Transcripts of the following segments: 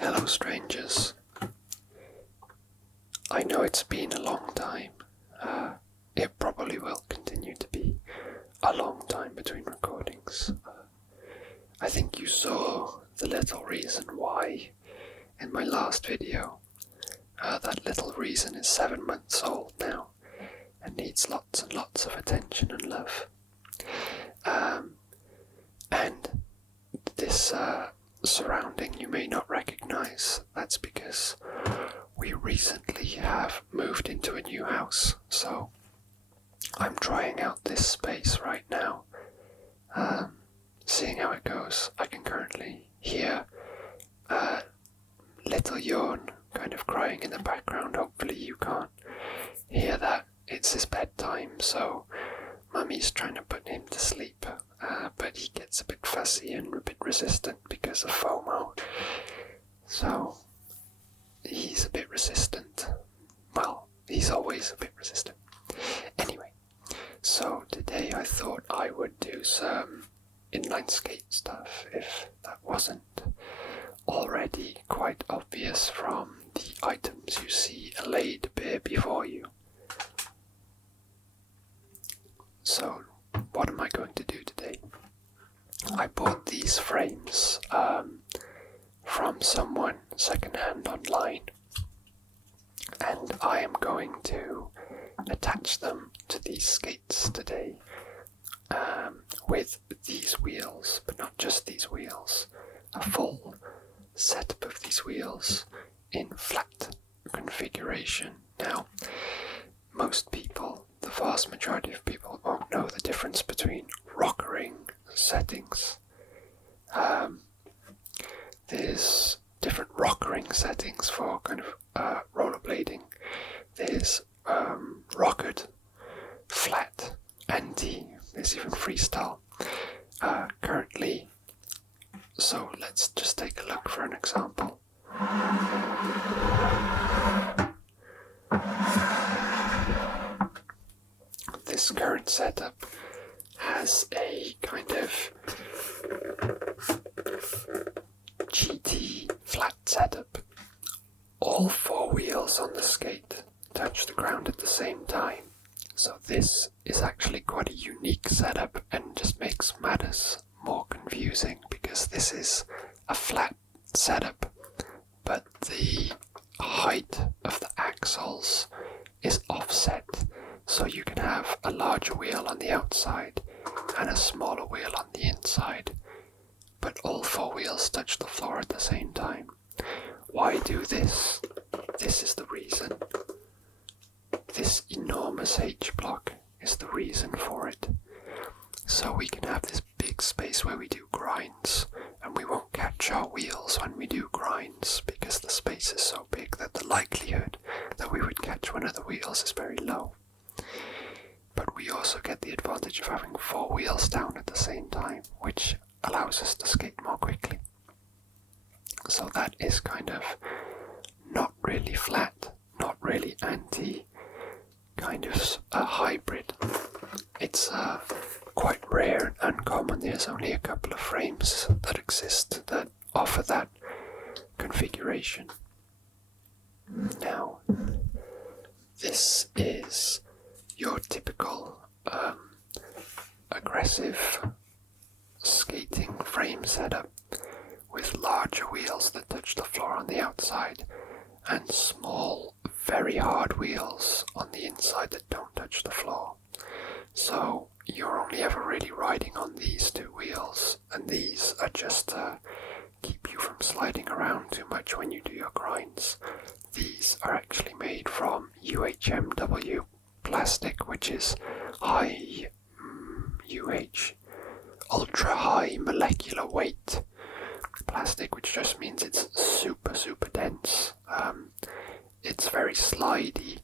Hello strangers. I know it's been a long time. It probably will continue to be a long time between recordings. I think you saw the little reason why in my last video. That little reason is 7 months old now and needs lots and lots of attention and love. And this surrounding you may not recognize. That's because we recently have moved into a new house, so I'm trying out this space right now, seeing how it goes. I can currently hear little yawn kind of crying in the background. Hopefully you can't hear that. It's his bedtime, so Mummy's trying to put him to sleep, but he gets a bit fussy and a bit resistant because of FOMO. So he's a bit resistant. Well, he's always a bit resistant. Anyway, so today I thought I would do some inline skate stuff, if that wasn't already quite obvious from the items you see laid bare before you. So, what am I going to do today? I bought these frames from someone secondhand online, and I am going to attach them to these skates today with these wheels, but not just these wheels, a full setup of these wheels in flat configuration. Now, most people, the vast majority of people, won't know the difference between rockering settings. There's different rockering settings for kind of rollerblading. There's rockered, flat, anti, there's even freestyle currently. So let's just take a look for an example. This current setup has a kind of GT flat setup. All four wheels on the skate touch the ground at the same time. So this is actually quite a unique setup and just makes matters more confusing because this is a flat setup, but the height of the axles is offset, so you can have a larger wheel on the outside and a smaller wheel on the inside, but all four wheels touch the floor at the same time. Why do this? This is the reason. This enormous H block is the reason for it. So we can have this big space where we do grinds, and we won't catch our wheels when we do grinds because the space is so big that the likelihood that we would catch one of the wheels is very low. But we also get the advantage of having four wheels down at the same time, which allows us to skate more quickly. So that is kind of not really flat, not really anti, kind of a hybrid. It's quite rare and uncommon. There's only a couple of frames that exist that offer that configuration. Now, this is your typical aggressive skating frame setup with larger wheels that touch the floor on the outside and small, very hard wheels on the inside that don't touch the floor. So you're only ever really riding on these two wheels, and these are just to keep you from sliding around too much when you do your grinds. These are actually made from UHMW plastic, which is high ultra high molecular weight plastic, which just means it's super dense. It's very slidey,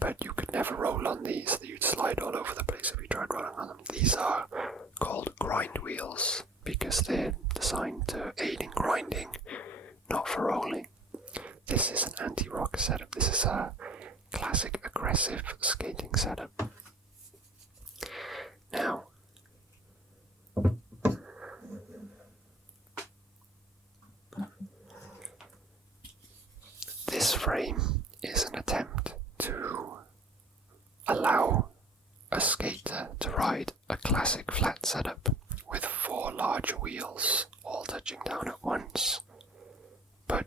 but you could never roll on these. You'd slide all over the place if you tried rolling on them. These are called grind wheels because they're designed to aid in grinding, not for rolling. This is an anti-rocker setup. This is a classic aggressive skating setup. Now, frame is an attempt to allow a skater to ride a classic flat setup with 4 large wheels all touching down at once, but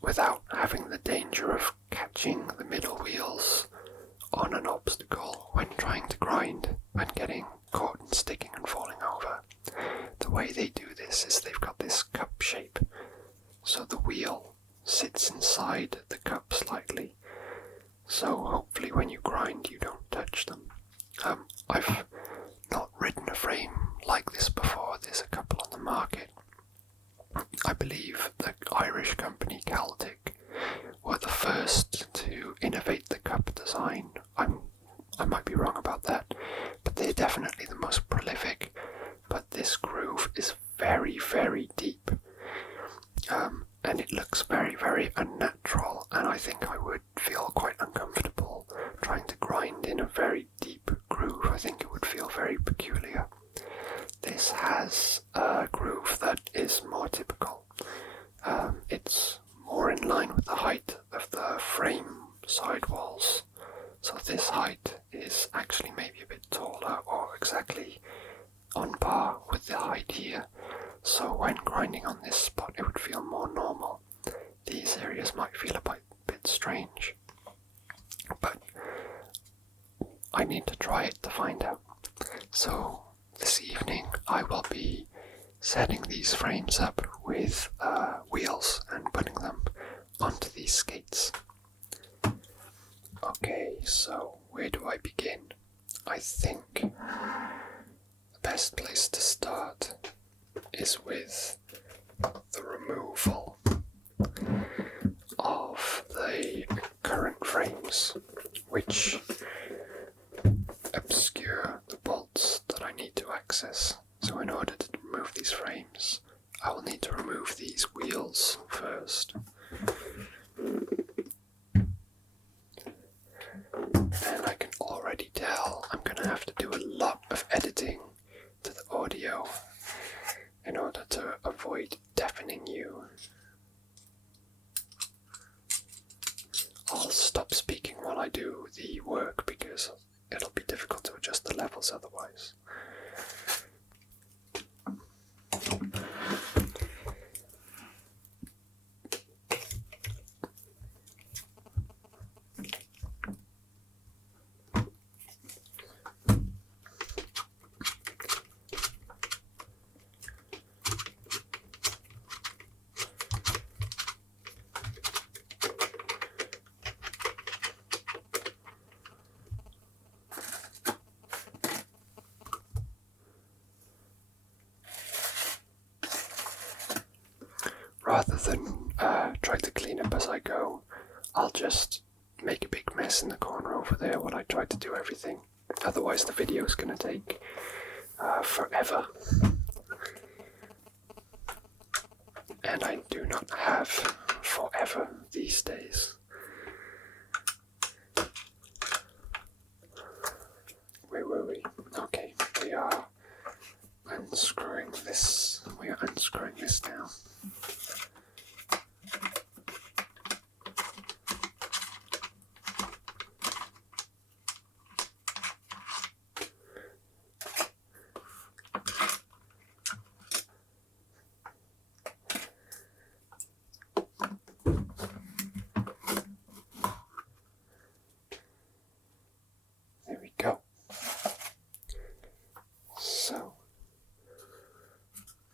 without having the danger of catching the middle wheels on an obstacle when trying to grind and getting caught and sticking and falling over. The way they do this is they've got this cup shape, so the wheel sits inside the cup slightly, so hopefully when you grind you don't touch them. I've not ridden a frame like this before. There's a couple on the market. I believe the Irish company Celtic were the first to innovate the cup design. I might be wrong about that, but they're definitely the most prolific. But this groove is very, very deep, and it looks very, very unnatural, and I think I would feel quite uncomfortable trying to grind in a very deep groove. I think it would feel very peculiar. This has a groove that is more typical. It's more in line with the height of the frame sidewalls. So this height is actually maybe a bit taller, or exactly on par with the height here. So when grinding on this spot it would feel more normal. These areas might feel a bit strange, but I need to try it to find out. So this evening I will be setting these frames up with wheels and putting them onto these skates. Okay, so where do I begin? I think the best place to start is with the removal of the current frames, which obscure the bolts that I need to access. So in order to remove these frames, I will need to remove these wheels first. And I can already tell I'm going to have to do a lot of editing to the audio in order to avoid deafening you. I'll stop speaking while I do the work because it'll be difficult to adjust the levels otherwise. Rather than try to clean up as I go, I'll just make a big mess in the corner over there while I try to do everything. Otherwise the video's going to take forever. And I do not have forever these days. Where were we? Okay, we are unscrewing this. We are unscrewing this now.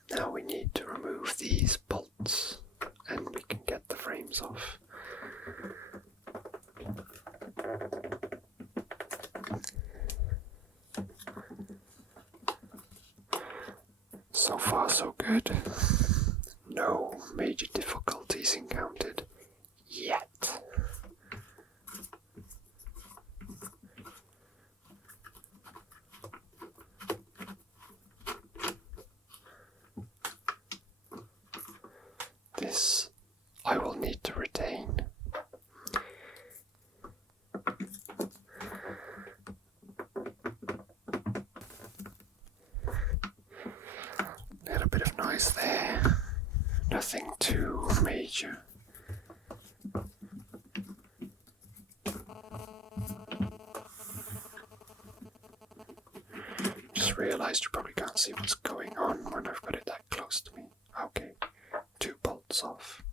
Now we need to remove these bolts and we can get the frames off. So far so good. No major difficulties encountered yet. This I will need to retain. A little bit of noise there, nothing too major. realised you probably can't see what's going on when I've got it that close to me. Okay, 2 bolts off.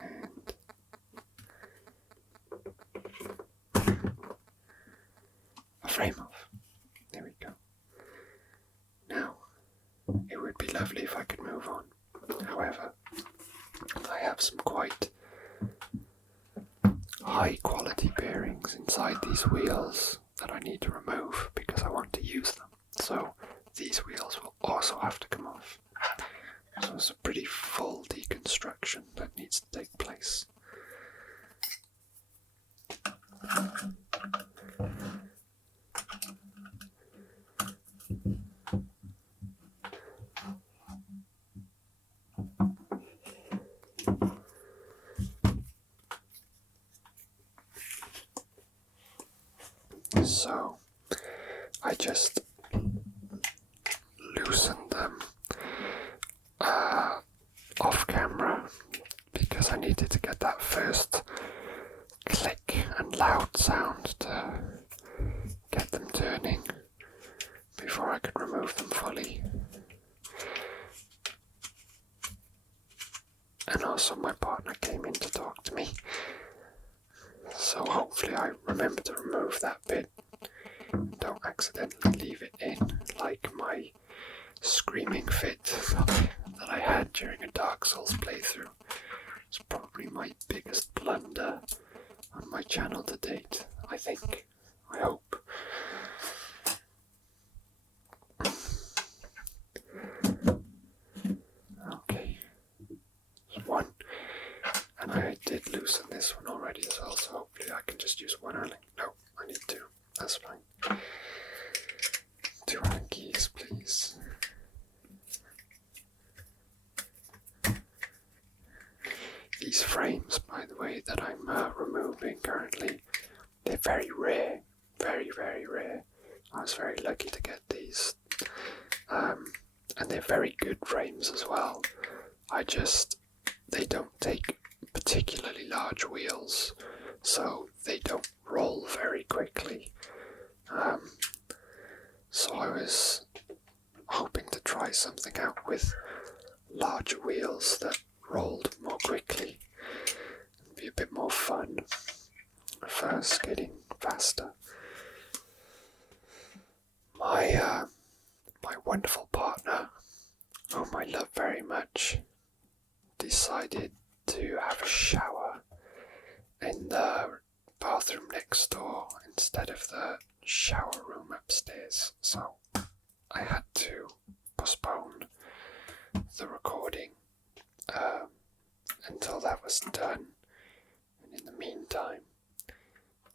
And a frame off. There we go. Now, it would be lovely if I could move on. However, I have some quite high quality bearings inside these wheels that I need to remove because I want to use them. So these wheels will also have to come off. So it's a pretty full deconstruction that needs to take place. So I just loosened them off camera because I needed to get that first click and loud sound to get them turning before I could remove them fully. And also my partner came in to talk to me, so hopefully I remember to remove that bit and don't accidentally leave it in like my screaming fit that I had during a Dark Souls playthrough. It's probably my biggest blunder on my channel to date, I think. I hope. Okay. There's one. And I did loosen this one already as well, so hopefully I can just use one Allen. No, I need 2. That's fine. 2 Allen keys, please. These frames, by the way, that I'm removing currently, they're very rare. Very, very rare. I was very lucky to get these. And they're very good frames as well. They don't take particularly large wheels, so they don't roll very quickly. So I was hoping to try something out with larger wheels that rolled more quickly. It'd be a bit more fun for skating faster. My wonderful partner, whom I love very much, decided to have a shower in the bathroom next door instead of the shower room upstairs, so I had to postpone the recording until that was done. And in the meantime,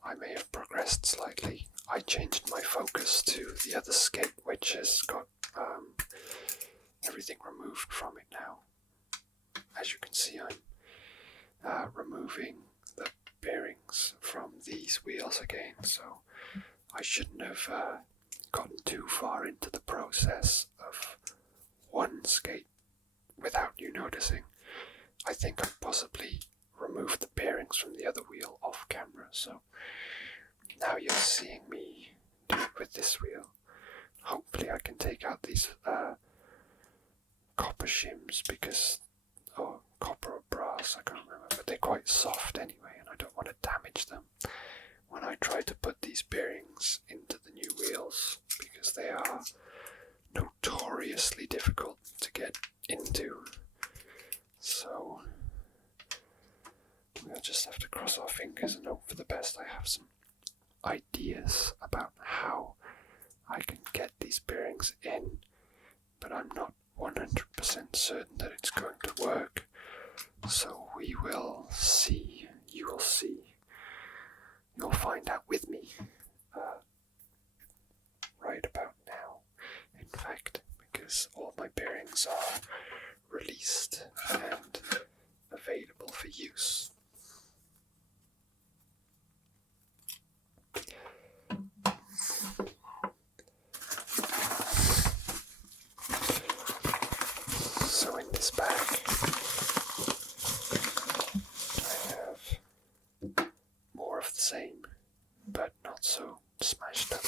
I may have progressed slightly. I changed my focus to the other skate, which has got everything removed from it now. As you can see, I'm removing the bearings from these wheels again, so I shouldn't have gotten too far into the process of one skate without you noticing. I think I possibly removed the bearings from the other wheel off camera, so now you're seeing me do it with this wheel. Hopefully I can take out these copper shims or copper or brass, I can't remember, but they're quite soft anyway, and I don't want to damage them when I try to put these bearings into the new wheels, because they are notoriously difficult to get into. So we'll just have to cross our fingers and hope for the best. I have some ideas about how I can get these bearings in, but I'm not 100% certain that it's going to work. So we will see. You will see. You'll find out with me right about now. In fact, because all my bearings are released and available for use. So in this bag, I have more of the same, but not so smashed up.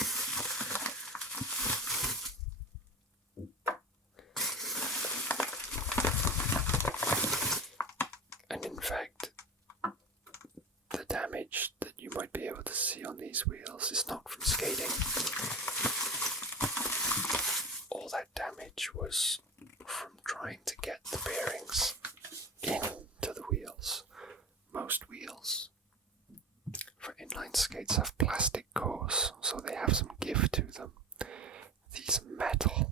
these wheels is not from skating. All that damage was from trying to get the bearings into the wheels. Most wheels for inline skates have plastic cores, so they have some give to them. These metal,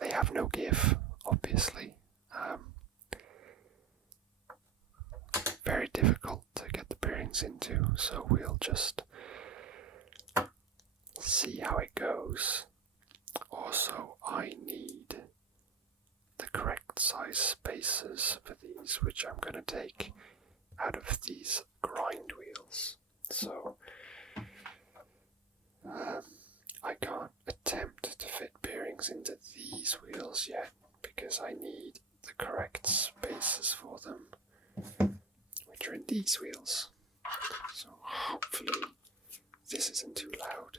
they have no give, obviously. Very difficult to get the bearings into, so we'll just see how it goes. Also, I need the correct size spacers for these, which I'm going to take out of these grind wheels. So I can't attempt to fit bearings into these wheels yet because I need the correct spacers for them, which are in these wheels. So hopefully this isn't too loud.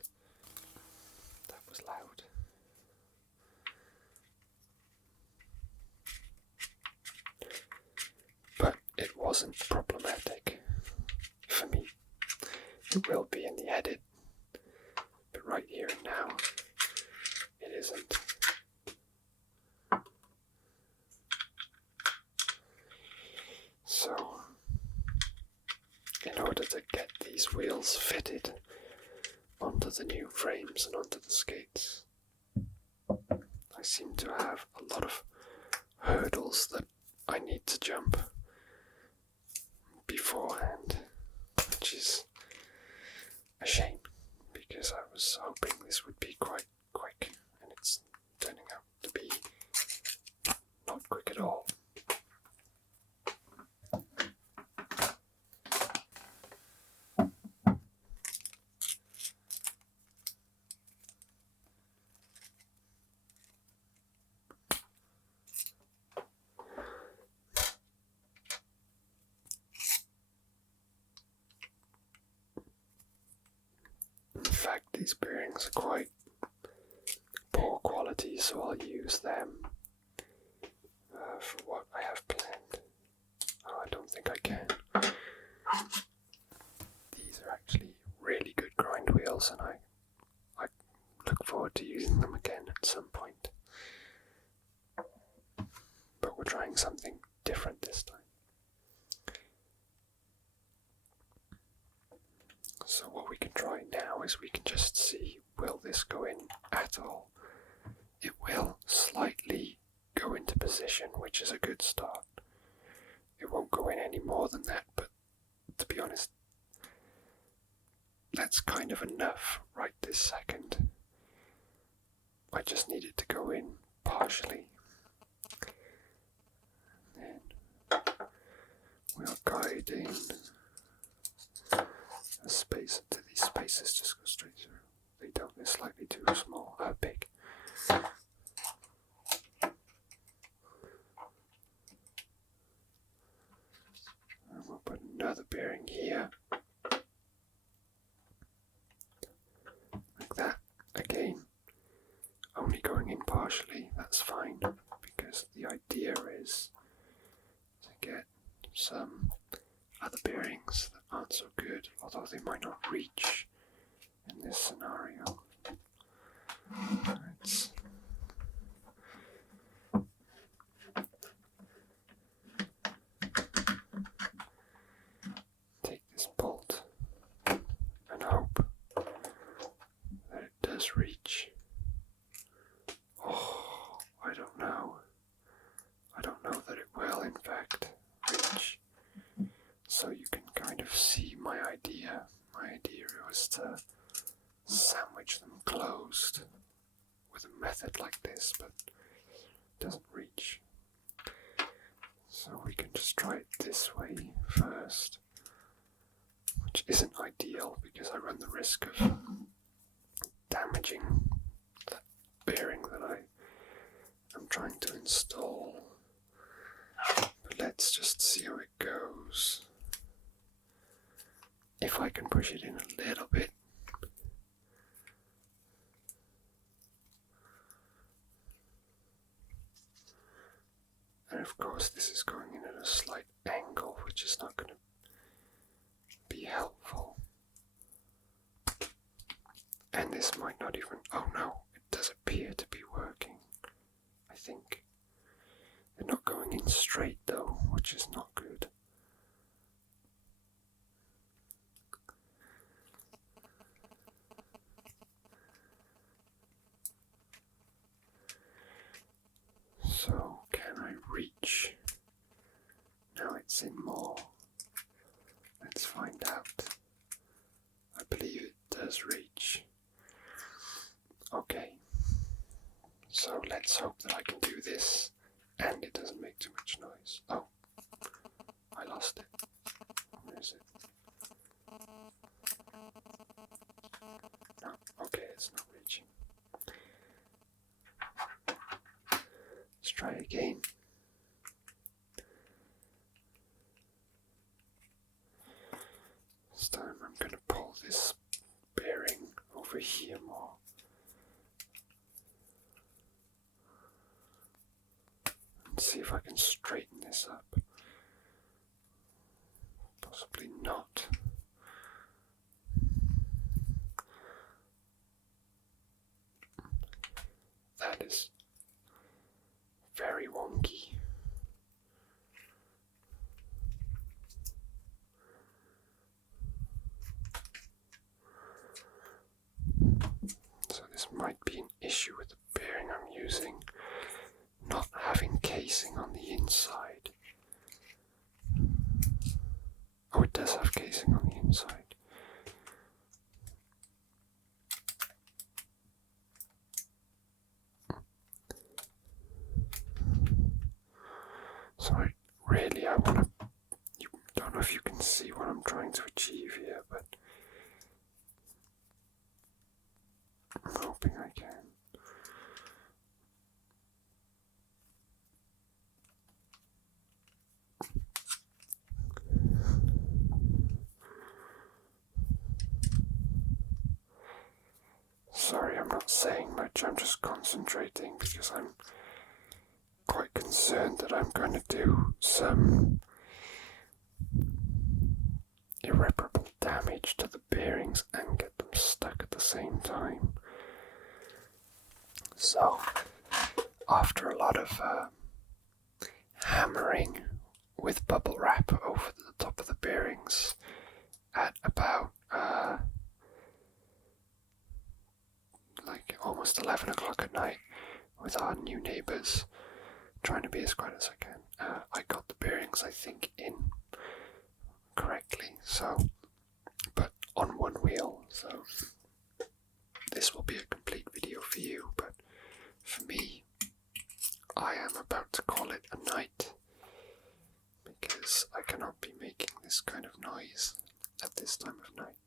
That was loud. But it wasn't problematic for me. It will be in the edit, but right here and now, it isn't. So, in order to get these wheels fitted onto the new frames and onto the skates, I seem to have a lot of hurdles that I need to jump beforehand, which is a shame because I was hoping this would be quite quick, and it's turning out to be not quick at all. In fact, these bearings are quite poor quality, so I'll use them for what I have planned. Oh, I don't think I can. These are actually really good grind wheels, and I look forward to using them again at some point. But we're trying something different this time. So what we can try now is we can just see, will this go in at all? It will slightly go into position, which is a good start. It won't go in any more than that, but to be honest, that's kind of enough right this second. I just need it to go in partially. And then we'll guide in a space until these spaces just go straight through. They don't, they're slightly too small, big. And we'll put another bearing here. Like that. Again, only going in partially, that's fine, because the idea is to get some other bearings that aren't so good, although they might not reach in this scenario. Let's take this bolt and hope that it does reach. Oh, I don't know. I don't know that it will, in fact, reach. So you can kind of see my idea. My idea was to sandwich them closed with a method like this, but it doesn't reach. So we can just try it this way first, which isn't ideal because I run the risk of damaging that bearing that I am trying to install. But let's just see how it goes. If I can push it in a little bit. And of course this is going in at a slight angle, which is not going to be helpful. And this might not even... Oh no, it does appear to be working. I think. They're not going in straight though, which is not good. So, can I reach? Now it's in more. Let's find out. I believe it does reach. Okay. So let's hope that I can do this and it doesn't make too much noise. Oh, I lost it. Where is it? No, okay, it's not reaching. Let's try again. This time I'm going to pull this bearing over here more. And see if I can straighten this up. Possibly not. That is very wonky. So this might be an issue with the bearing I'm using, not having casing on the inside. Oh, it does have casing on the inside. So I want to, don't know if you can see what I'm trying to achieve here, but I'm hoping I can. Sorry, I'm not saying much, I'm just concentrating because I'm quite concerned that I'm going to do some irreparable damage to the bearings and get them stuck at the same time. So, after a lot of hammering with bubble wrap over the top of the bearings at about like almost 11 o'clock at night with our new neighbours, trying to be as quiet as I can, I got the bearings I think in correctly, so, but on one wheel, so this will be a complete video for you, but for me, I am about to call it a night, because I cannot be making this kind of noise at this time of night,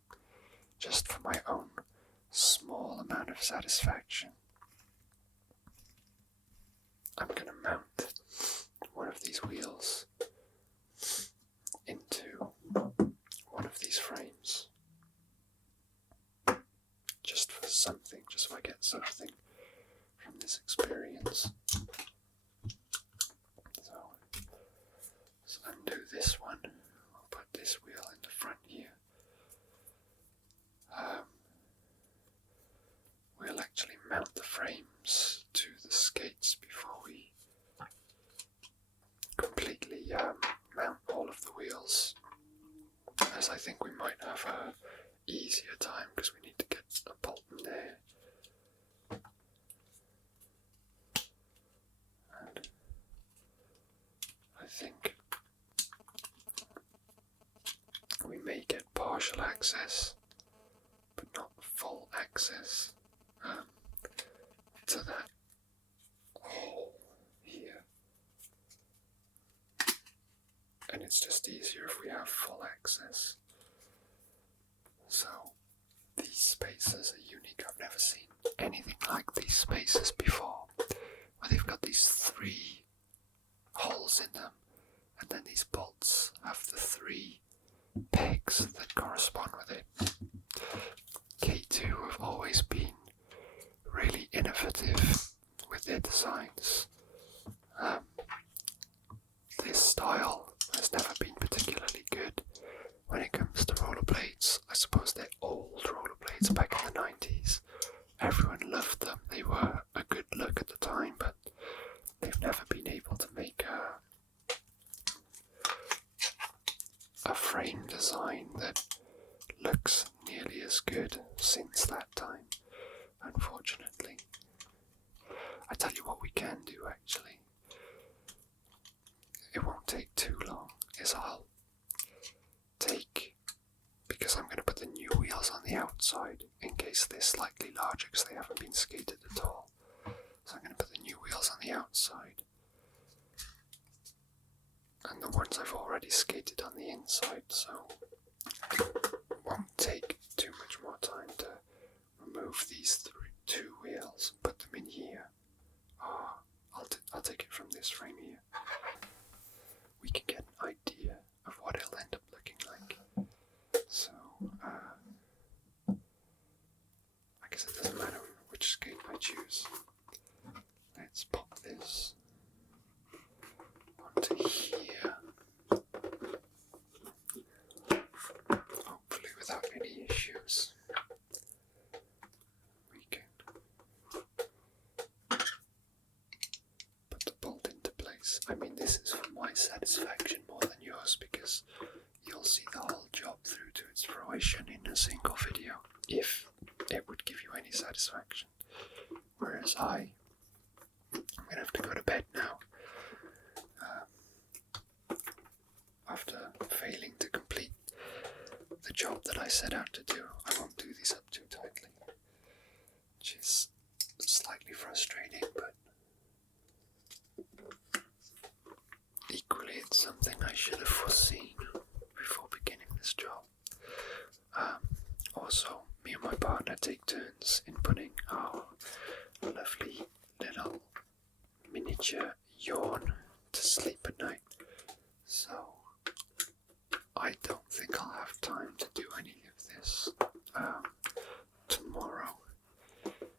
just for my own small amount of satisfaction. I'm going to mount one of these wheels into one of these frames, just for something, just so I get something from this experience. So let's undo this one. I'll put this wheel in the front here. We'll actually mount the frames to the skates before we completely mount all of the wheels, as I think we might have a easier time because we need to get a bolt in there. And I think we may get partial access, but not full access to that hole here. And it's just easier if we have full access. So these spaces are unique. I've never seen anything like these spaces before, where they've got these 3 holes in them, and then these bolts have the 3 pegs that correspond with it. K2 have always been really innovative with their designs. This style has never been particularly good when it comes to rollerblades. I suppose they're old rollerblades back in the 90s, take too long is I'll take, because I'm going to put the new wheels on the outside in case they're slightly larger because they haven't been skated at all. So I'm going to put the new wheels on the outside, and the ones I've already skated on the inside, so it won't take too much more time to remove these two wheels and put them in here. I'll take it from this frame here. We can get an idea of what it'll end up looking like. So, I guess it doesn't matter which skate I choose. Let's pop this onto here. Hopefully without any issues. We can put the bolt into place. I mean, this is for my satisfaction more than yours, because you'll see the whole job through to its fruition in a single video, if it would give you any satisfaction. Whereas I'm going to have to go to bed now. After failing to complete the job that I set out to do, I won't do these up too tightly, which is slightly frustrating, but equally it's something I should have foreseen before beginning this job. Also, me and my partner take turns in putting our lovely little miniature yawn to sleep at night, so I don't think I'll have time to do any of this tomorrow,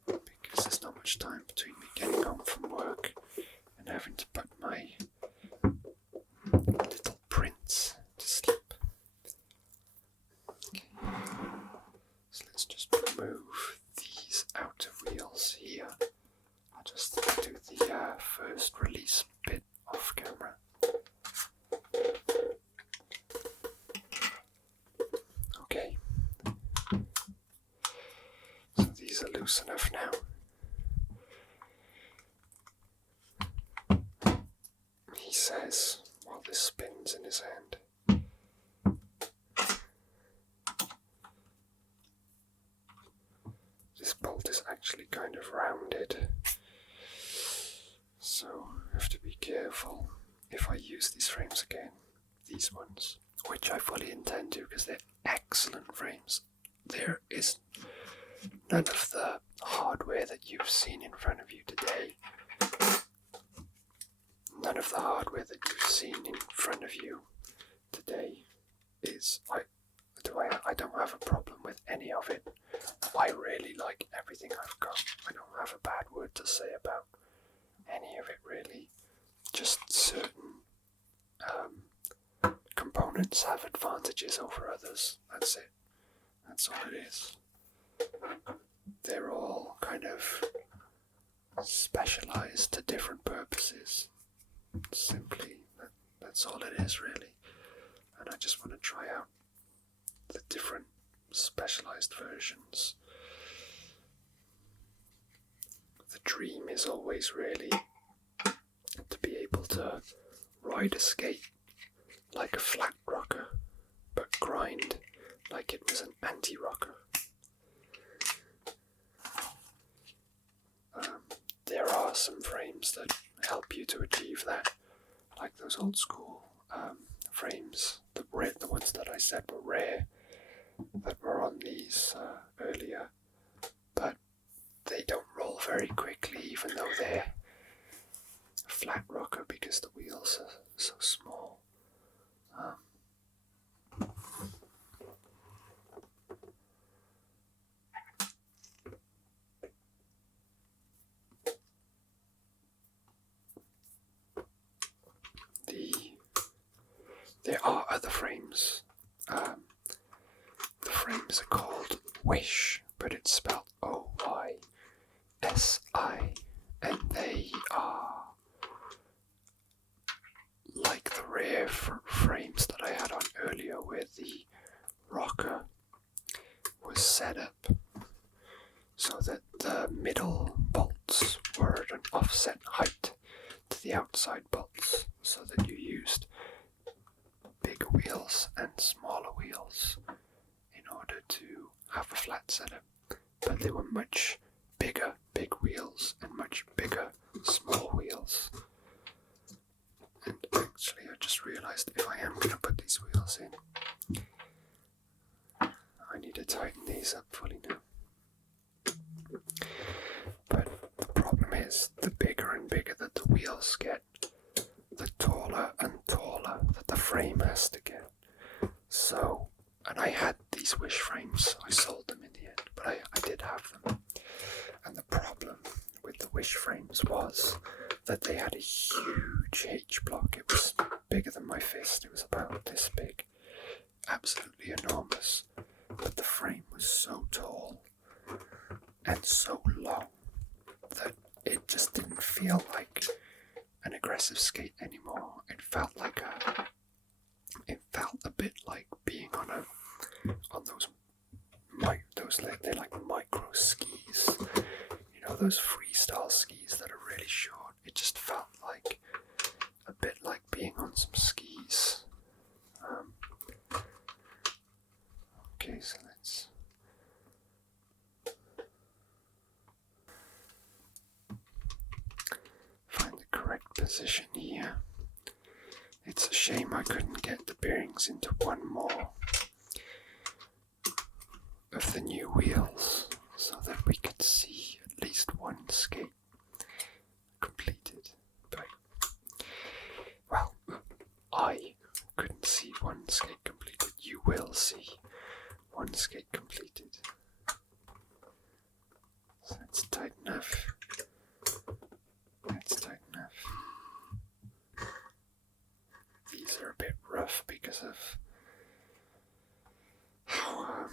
because there's not much time between me getting home from work and having to put my little prince to sleep. Okay. So let's just remove these outer wheels here. I'll just do the first release bit off camera. Okay. So these are loose enough now. He says, while this spins in his hand. This bolt is actually kind of rounded, so I have to be careful if I use these frames again, these ones, which I fully intend to because they're excellent frames. There is none of the hardware that you've seen in front of you today. None of the hardware that you've seen in front of you today is, I don't have a problem with any of it. I really like everything I've got. I don't have a bad word to say about any of it, really. Just certain components have advantages over others. That's it. That's all it is. They're all kind of specialized to different purposes. Simply, that's all it is, really. And I just want to try out the different specialized versions. The dream is always really to be able to ride a skate like a flat rocker, but grind like it was an anti-rocker. There are some frames that help you to achieve that, like those old school frames, the ones that I said were rare, that were on these earlier, but they don't roll very quickly, even though they're a flat rocker, because the wheels are so small. There are other frames. The frames are called Wish, but it's spelled O-Y-S-I, and they are like the rare frames that I had on earlier, where the rocker was set up so that the middle bolts were at an offset height to the outside bolts, so that you used wheels get, the taller and taller that the frame has to get. So, and I had these wish frames, I sold them in the end, but I did have them. And the problem with the wish frames was that they had a huge H-block. It was bigger than my fist, it was about this big, absolutely enormous. But the frame was so tall and so long that it just didn't feel like an aggressive skate anymore. It felt a bit like being on those they're like micro skis, you know, those freestyle skis that are really short. It just felt like a bit like being on some skis. Okay, so let's find the correct position here. It's a shame I couldn't get the bearings into one more of the new wheels so that we could see at least one skate completed. But, well, I couldn't see one skate completed. You will see one skate completed. So let's tighten up. These are a bit rough because of how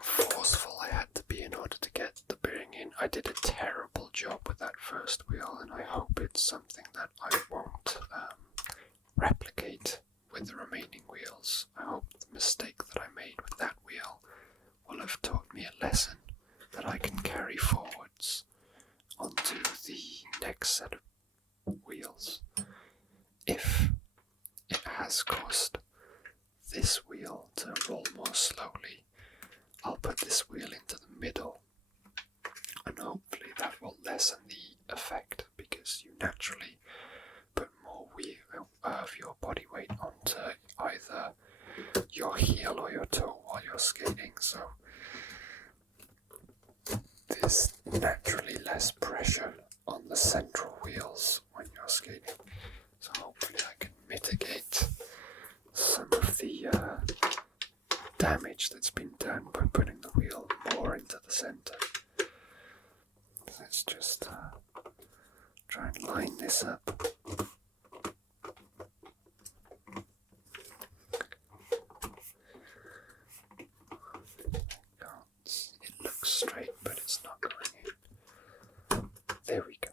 forceful I had to be in order to get the bearing in. I did a terrible job with that first wheel, and I hope it's something that I won't replicate with the remaining wheels. I hope the mistake that I made with that wheel will have taught me a lesson that I can carry forwards onto the next set of wheels. If it has caused this wheel to roll more slowly, I'll put this wheel into the middle, and hopefully that will lessen the effect, because you naturally put more of your body weight onto either your heel or your toe while you're skating, so there's naturally less pressure on the central wheels when you're skating. So hopefully I can mitigate some of the damage that's been done by putting the wheel more into the center. Let's just try and line this up. It looks straight, but it's not going in. There we go.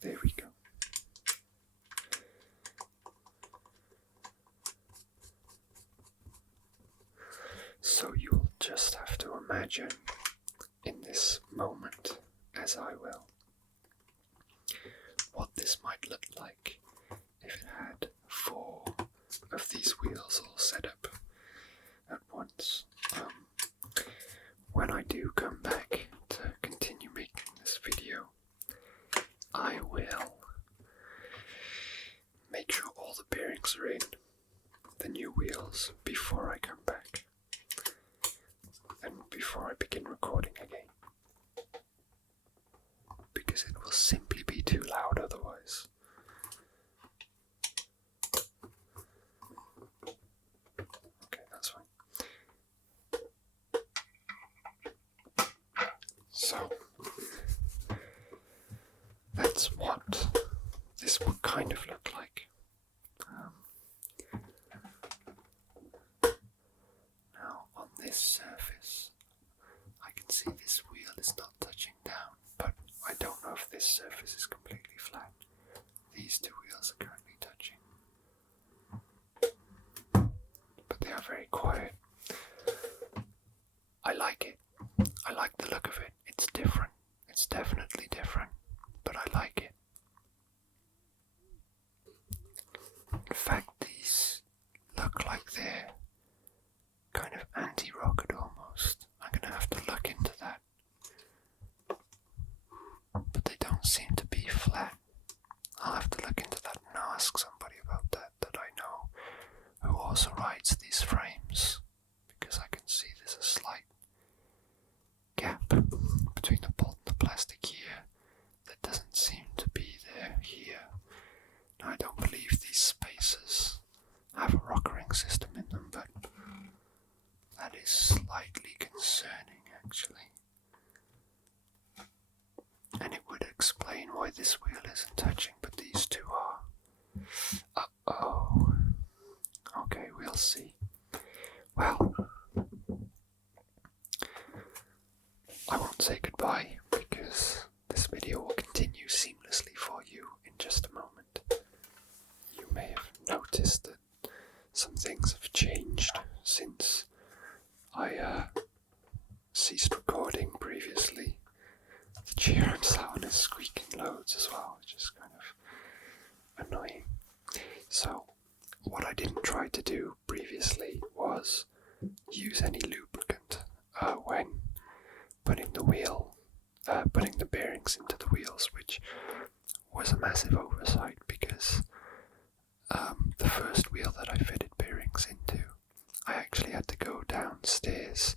There we go. So you'll just have to imagine in this moment, as I will, what this might look like if it had 4 of these wheels all set up at once. When I do come back to continue making this video, I will make sure all the bearings are in the new wheels before I come back and before I begin recording again, because it will simply be too loud otherwise. Okay, that's fine. So that's what this would kind of look like. Now on this surface, I can see this wheel is not touching down, but I don't know if this surface is completely flat. These 2 wheels are currently touching, but they are very quiet. I like it. I like the look of it. It's different. It's definitely different, but I like it. In fact, these look like they're kind of anti-rocket almost. I'm going to have to look into that. But they don't seem to be flat. I'll have to look into that and ask somebody about that I know who also rides these frames. is slightly concerning, actually. And it would explain why this wheel isn't touching, but these two are. Uh-oh. Okay, we'll see. Well, I won't say goodbye, because this video will continue seamlessly for you in just a moment. You may have noticed that some things have changed since I ceased recording previously. The chair I'm sat on is squeaking loads as well, which is kind of annoying. So, what I didn't try to do previously was use any lubricant when putting the bearings into the wheels, which was a massive oversight because the first wheel that I fitted bearings into, I actually had to go downstairs,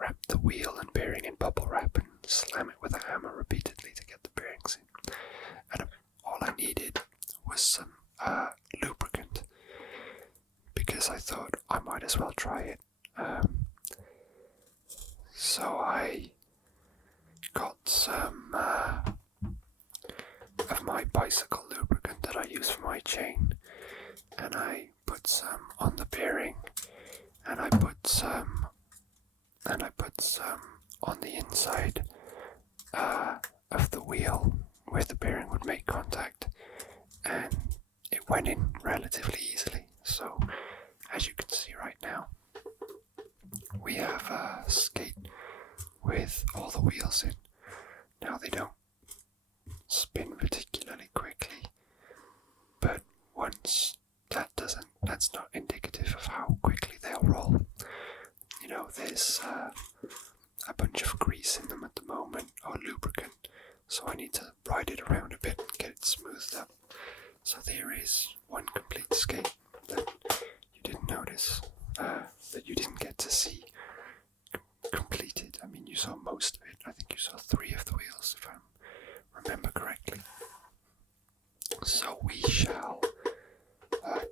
wrap the wheel and bearing in bubble wrap and slam it with a hammer repeatedly to get the bearings in. And all I needed was some lubricant, because I thought I might as well try it. So I got some of my bicycle lubricant that I use for my chain, and I put some on the bearing, and I put some on the inside of the wheel where the bearing would make contact, and it went in relatively easily. So, as you can see right now, we have a skate with all the wheels in. Now, they don't spin particularly quickly, but once that's not indicative of how quickly they'll roll. You know, there's a bunch of grease in them at the moment, or lubricant, so I need to ride it around a bit and get it smoothed up. So there is one complete skate that you didn't notice, that you didn't get to see completed. I mean, you saw most of it. I think you saw 3 of the wheels, if I remember correctly. So we shall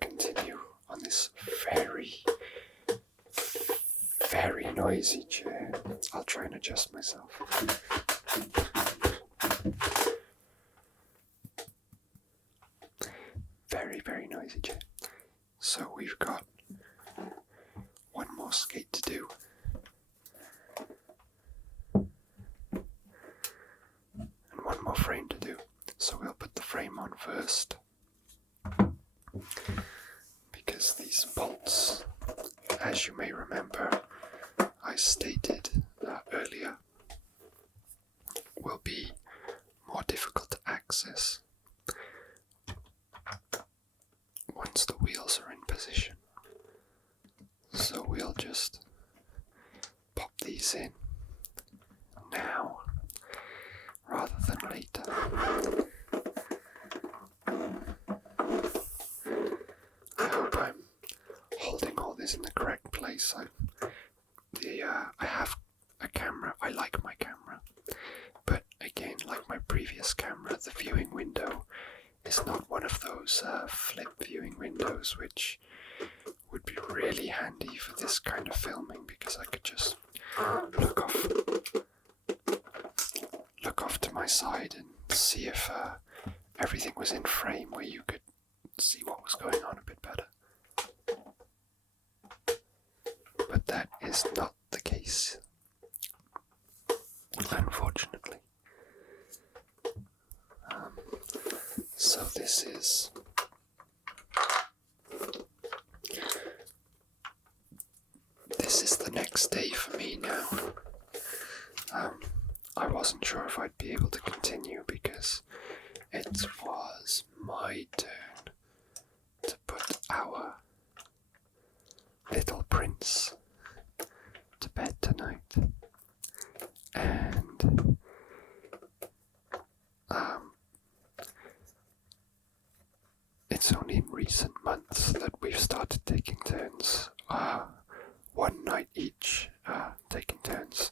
continue on this very, very noisy chair. I'll try and adjust myself. Very, very noisy chair. So we've got one more skate to do. And one more frame to do. So we'll put the frame on first, because these bolts, as you may remember, I stated earlier, will be more difficult to access once the wheels are in position. So we'll just pop these in now rather than later. I hope I'm holding all this in the correct place. I have a camera. I like my camera, but again, like my previous camera, the viewing window is not one of those flip viewing windows, which would be really handy for this kind of filming, because I could just look off to my side and see if everything was in frame, where you could see what was going on a bit better. But that is not the case, unfortunately. So this is the next day for me now. I wasn't sure if I'd be able to continue, because it was my turn to put our little prince to bed tonight. And it's only in recent months that we've started taking turns, one night each, taking turns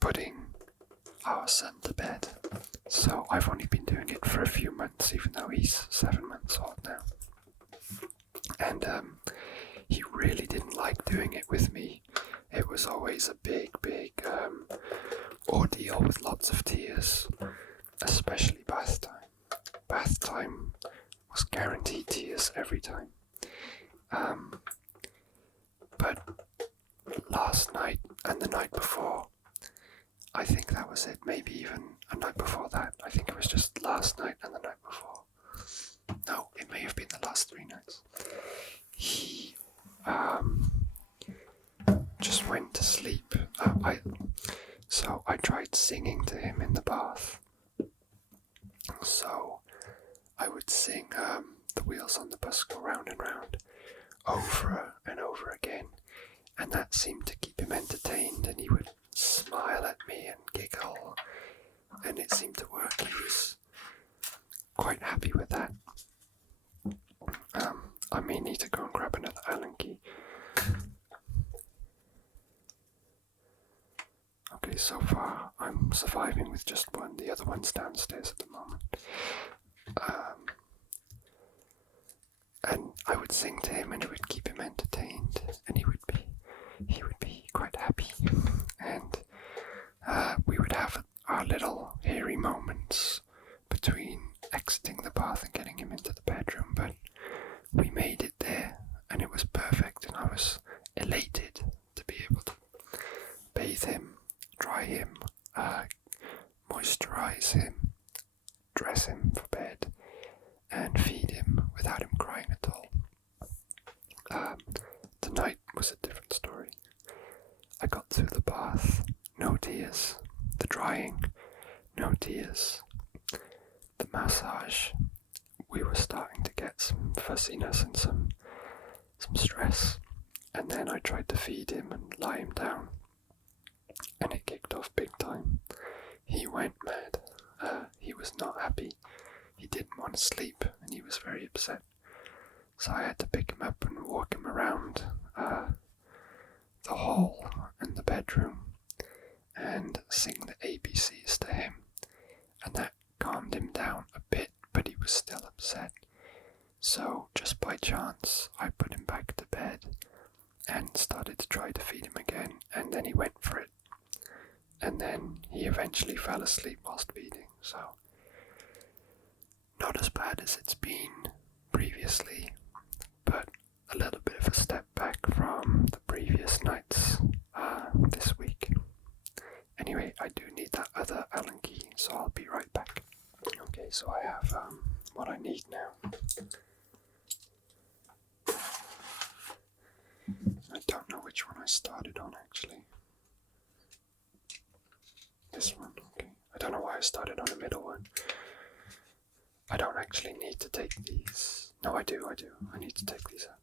putting our son to bed. So I've only been doing it for a few months, even though he's 7 months old now. And he really didn't like doing it with me. It was always a big ordeal with lots of tears, especially bath time. Bath time was guaranteed tears every time. But last night and the night before, I think that was it, maybe even a night before that. I think it was just last night and the night before. No, it may have been the last 3 nights. He just went to sleep. So I tried singing to him in the bath. So I would sing The Wheels on the Bus Go Round and Round over and over again, and that seemed to keep him entertained, and he would smile at me and giggle, and it seemed to work. He was quite happy with that. I may need to go and grab another Allen key. Okay, so far I'm surviving with just one. The other one's downstairs at the moment. And I would sing to him, and it would keep him entertained, and he would be quite happy. And we would have our little hairy moments between exiting the bath and getting him into the bedroom, but we made it there, and it was perfect, and I was elated to be able to bathe him, dry him, moisturize him, dress him for bed, and feed him without him crying at all. Tonight was a different story. I got through the bath, no tears. The drying, no tears. The massage, we were starting to get some fussiness and some stress. And then I tried to feed him and lie him down, and it kicked off big time. He went mad. He was not happy. He didn't want to sleep, and he was very upset. So I had to pick him up and walk him around the hall and the bedroom and sing the ABCs to him, and that calmed him down a bit, but he was still upset. So just by chance I put him back to bed and started to try to feed him again, and then he went for it, and then he eventually fell asleep whilst feeding. So not as bad as it's been previously, but a little bit of a step back from the previous nights this week. Anyway, I do need that other Allen key, so I'll be right back. Okay, so I have what I need now. I don't know which one I started on actually. This one, okay. I don't know why I started on the middle one. I don't actually need to take these. No, I do. I need to take these out.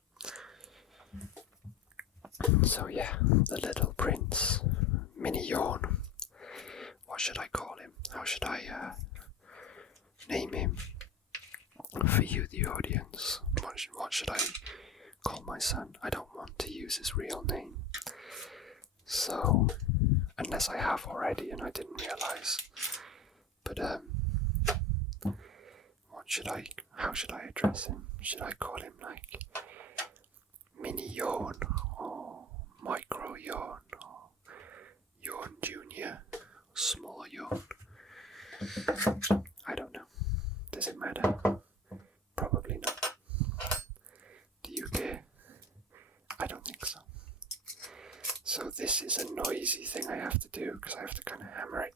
So yeah, the little prince, mini yawn. What should I call him? How should I name him? For you, the audience, what should I call my son? I don't want to use his real name. So, unless I have already and I didn't realize. But how should I address him? Should I call him like Mini Yawn or Micro Yawn or Yawn Junior, Small Yawn? I don't know. Does it matter? Probably not. Do you care? I don't think so. So this is a noisy thing I have to do because I have to kind of hammer it.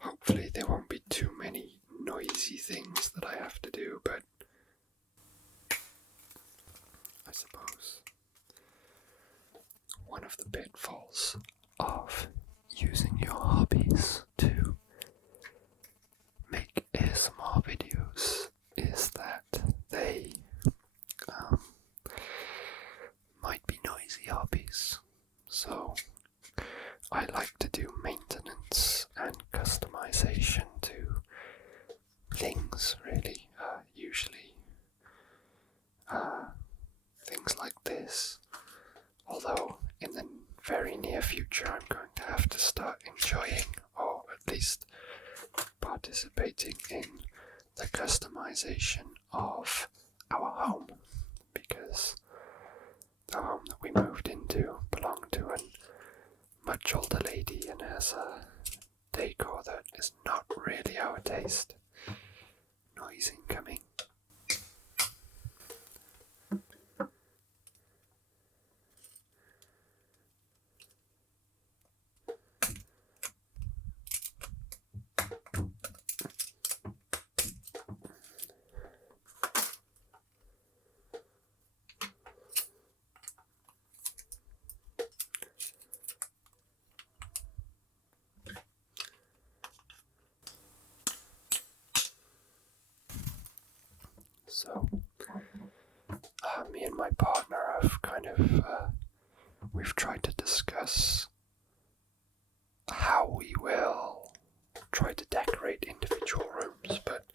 Hopefully there won't be too many noisy things that I have to do, but I suppose one of the pitfalls of using your hobbies to make ASMR videos is that they might be noisy hobbies. So I like to do maintenance and customization to things, really. Usually things like this. Although in the very near future I'm going to have to start enjoying, or at least participating in, the customization of our home, because the home that we moved into belonged to a much older lady and has a decor that is not really our taste. Noise incoming. So, me and my partner have we've tried to discuss how we will try to decorate individual rooms, but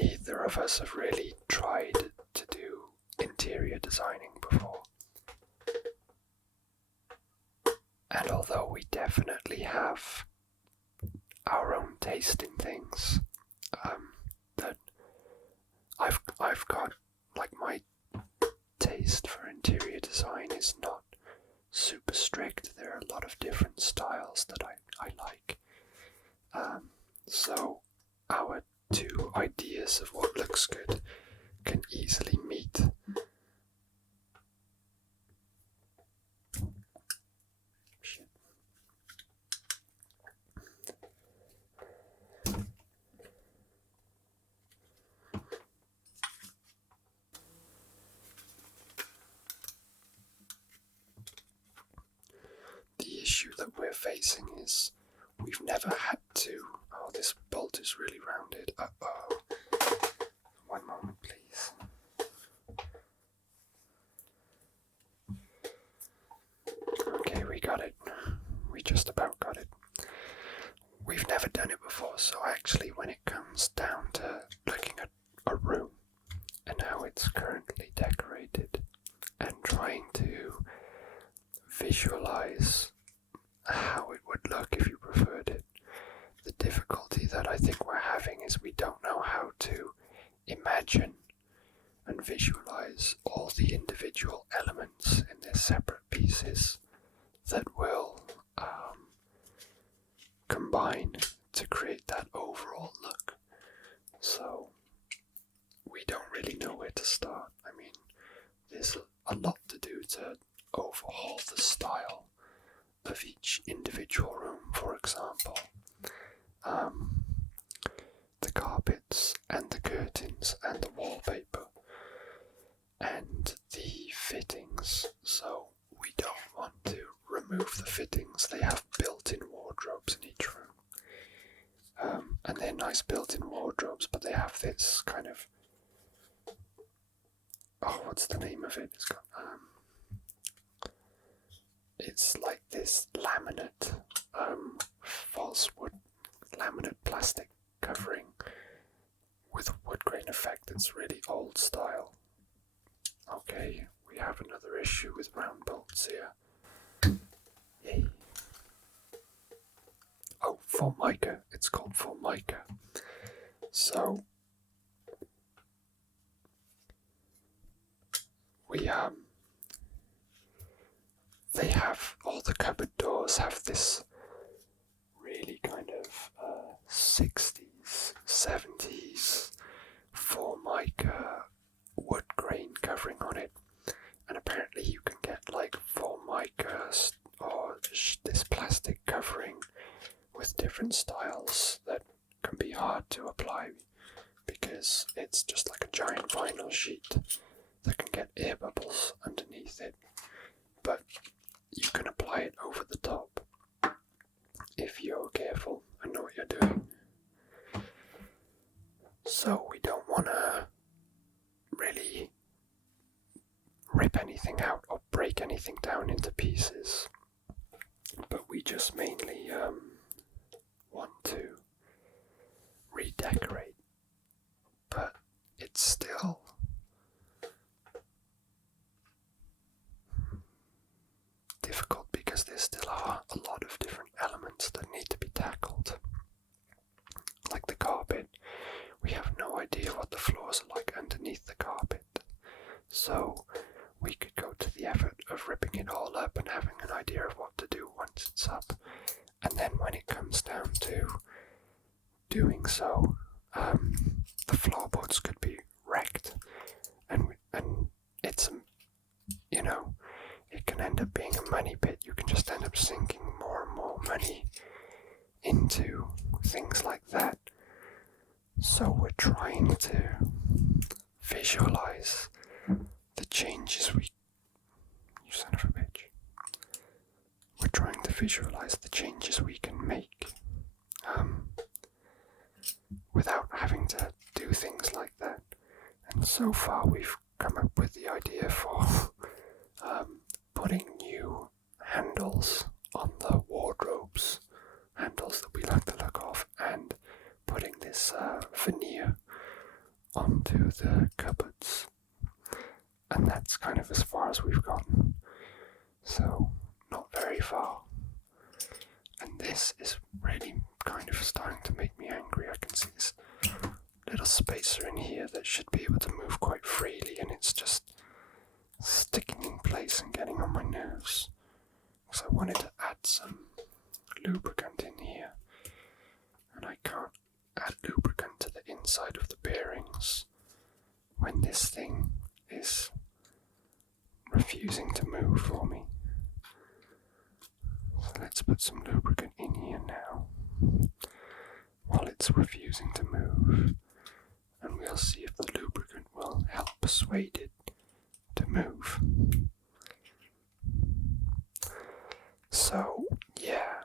neither of us have really tried to do interior designing before. And although we definitely have our own taste in things, that I've got, like, my taste for interior design is not super strict. There are a lot of different styles that I like. So our two ideas of what looks good can easily meet. The issue that we're facing is we've never had to. Oh, this bolt is really rounded. Uh-oh. One moment, please. Okay, we got it. We just about got it. We've never done it before, so actually when it comes down to looking at a room and how it's currently decorated and trying to visualize how it would look if you preferred it, the difficulty that I think we're having is we don't know how to imagine and visualize all the individual elements in their separate pieces that will combine to create that overall look. So we don't really know where to start. I mean, there's a lot to do to overhaul the style of each individual room, for example. The carpets and the curtains and the wallpaper and the fittings. So we don't want to remove the fittings. They have built-in wardrobes in each room. And they're nice built-in wardrobes, but they have this kind of, what's the name of it? It's like this laminate, false wood, laminate plastic covering with a wood grain effect that's really old style. Okay, we have another issue with round bolts here. Yay. Oh, Formica. It's called Formica. So we they have, all the cupboard doors have this really kind of 60s, 70s Formica wood grain covering on it. And apparently you can get like Formica or this plastic covering with different styles that can be hard to apply because it's just like a giant vinyl sheet that can get air bubbles underneath it. But you can apply it over the top if you're careful and know what you're doing. So we don't want to really rip anything out or break anything down into pieces, but we just mainly want to redecorate, but it's still difficult because there still are a lot of different elements that need to be tackled. Like the carpet, we have no no idea what the floors are like underneath the carpet. So we could go to the effort of ripping it all up and having an idea of what to do once it's up. And then when it comes down to doing so, the floorboards could be wrecked, and it's, it can end up being a money pit. You can just end up sinking more and more money into things like that. So we're trying to visualize the changes you son of a bitch. We're trying to visualize the changes we can make without having to do things like that. And so far we've come up with the idea for putting new handles on the wardrobes, handles that we like the look of, and putting this veneer onto the cupboards. And that's kind of as far as we've gotten. So, not very far. And this is really kind of starting to make me angry. I can see this little spacer in here that should be able to move quite freely, and it's just sticking in place and getting on my nerves. So I wanted to add some lubricant in here, and I can't add lubricant to the inside of the bearings when this thing is refusing to move for me. So let's put some lubricant in here now while it's refusing to move, and we'll see if the lubricant will help persuade it to move. So yeah,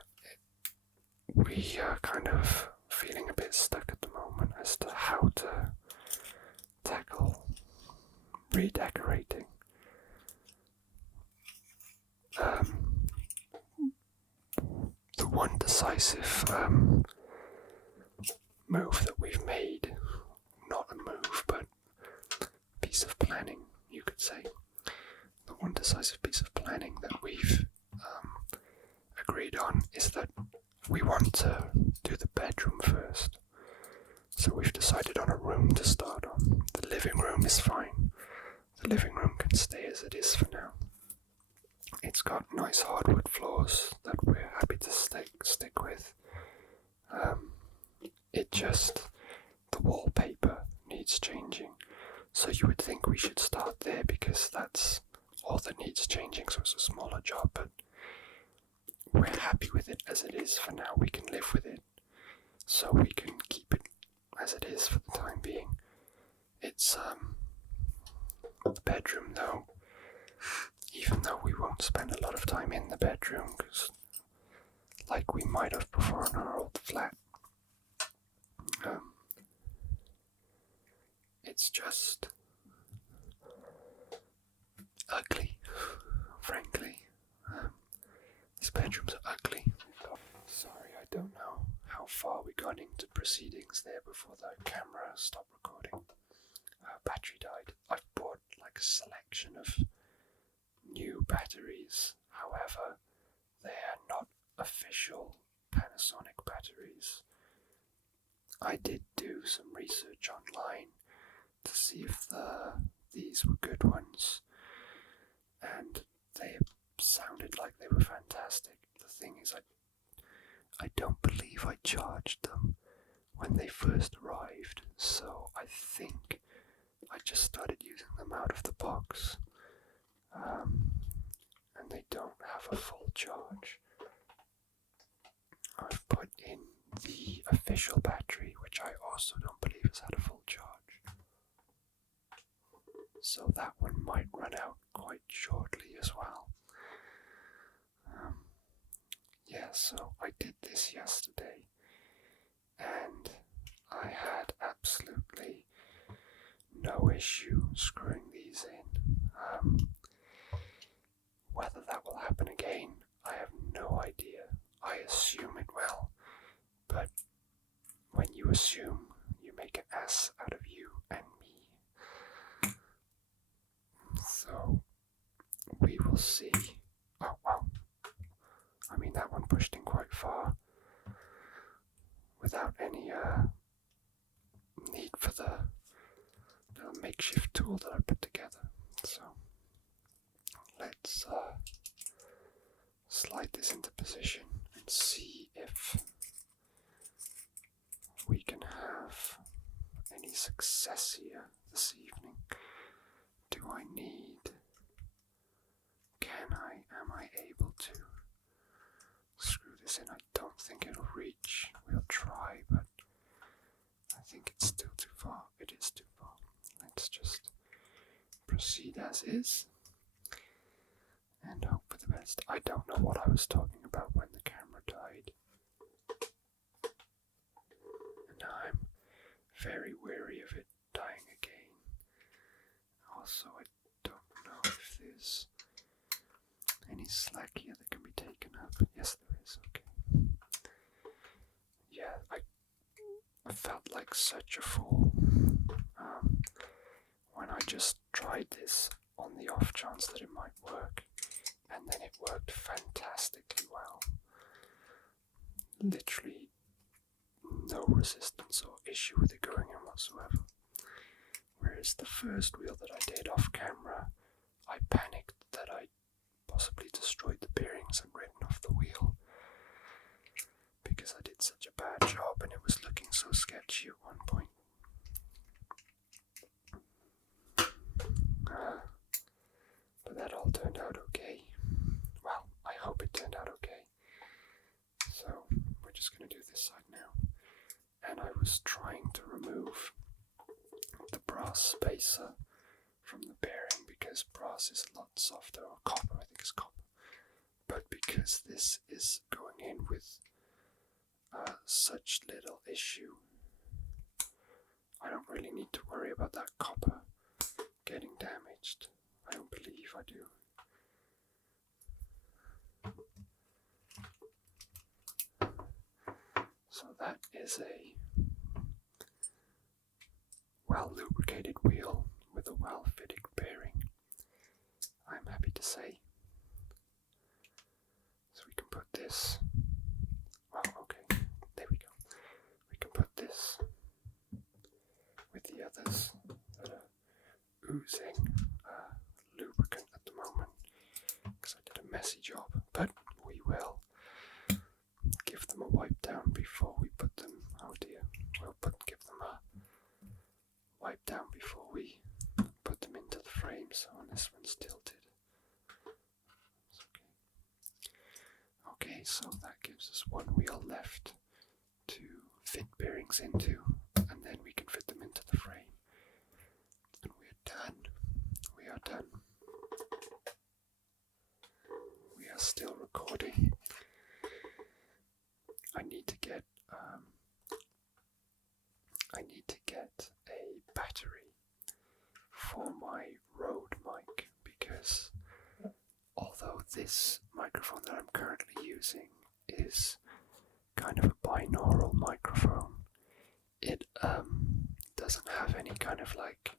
we are kind of feeling a bit stuck at the moment as to how to tackle redecorating. The one decisive move that we've made, not a move, but a piece of planning, you could say. The one decisive piece of planning that we've agreed on is that we want to do the bedroom first. So we've decided on a room to start on. The living room is fine. The living room can stay as it is for now. It's got nice hardwood floors that we're happy to stick with. The wallpaper needs changing. So you would think we should start there because that's all that needs changing, so it's a smaller job, but we're happy with it as it is for now. We can live with it, so we can keep it as it is for the time being. It's the bedroom though, even though we won't spend a lot of time in the bedroom, because like we might have before in our old flat, it's just ugly, frankly. These bedrooms are ugly. Sorry, I don't know how far we got into proceedings there before the camera stopped recording. Battery died. I've bought like a selection of new batteries. However, they are not official Panasonic batteries. I did do some research online to see if these were good ones, and they sounded like they were fantastic. The thing is, I don't believe I charged them when they first arrived, so I think I just started using them out of the box, and they don't have a full charge. I've put in the official battery, which I also don't believe has had a full charge. So that one might run out quite shortly as well. So I did this yesterday, and I had absolutely no issue screwing these in. Whether that will happen again, I have no idea. I assume it will, but when you assume, you make an ass out of you and me. So we will see. Oh wow. I mean, that one pushed in quite far without any need for the tool that I put together. So let's slide this into position and see if we can have any success here this evening. Do I need... am I able to screw this in? I don't think it'll reach. We'll try, but I think it's still too far. It is too far. Let's just proceed as is and hope for the best. I don't know what I was talking about when the camera died. And now I'm very wary of it dying again. Also, I don't know if there's any slack here that can be taken up. Yes, there is. Okay. Yeah, I felt like such a fool when I just tried this on the off chance that it might work, and then it worked fantastically well. Literally no resistance or issue with it going in whatsoever. Whereas the first wheel that I did off camera, I panicked that I possibly destroyed the bearings and written off the wheel because I did such a bad job and it was looking so sketchy at one point. But that all turned out okay. Well, I hope it turned out okay. So we're just going to do this side now. And I was trying to remove the brass spacer from the bearing because brass is a lot softer, or copper, I think it's copper. But because this is going in with such little issue, I don't really need to worry about that copper getting damaged. I don't believe I do. So that is a well lubricated wheel with a well fitted bearing, I'm happy to say. So we can put this, well, okay, there we go. We can put this with the others that are oozing lubricant at the moment because I did a messy job, but we will give them a wipe down before we put them, oh dear, give them a wipe down before we put them into the frame. So on this one's tilted. It's okay. Okay, so that gives us one wheel left to fit bearings into, and then we can fit them into the frame. And we're done. We are done. We are still recording. I need to get a battery for my Rode mic because although this microphone that I'm currently using is kind of a binaural microphone, it doesn't have any kind of like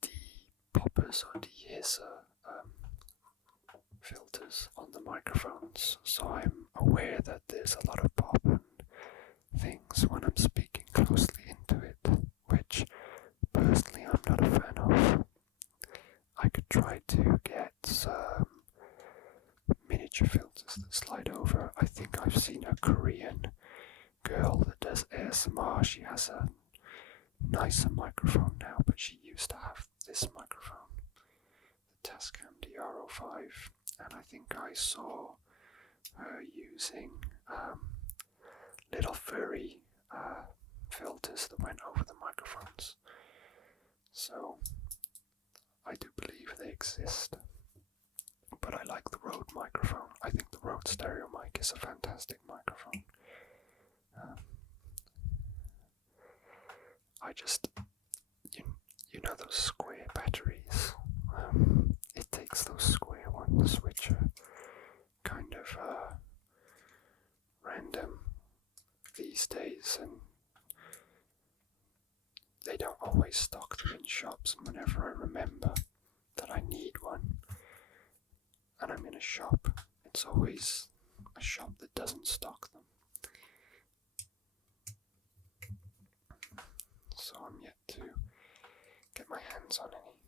de-poppers or de-hisser filters on the microphones, so I'm aware that there's a lot of pop and things when I'm speaking closely into it, which personally I'm not a fan of. I could try to get some miniature filters that slide over. I think I've seen a Korean girl that does ASMR. She has a nicer microphone now, but she used to have this microphone, the Tascam DR05, and I think I saw her using little furry filters that went over the microphones. So I do believe they exist, but I like the Rode microphone. I think the Rode stereo mic is a fantastic microphone. I just, you know those square batteries? It takes those square ones which are kind of random these days, and they don't always stock them in shops, and whenever I remember that I need one and I'm in a shop, it's always a shop that doesn't stock them. So I'm yet to get my hands on any.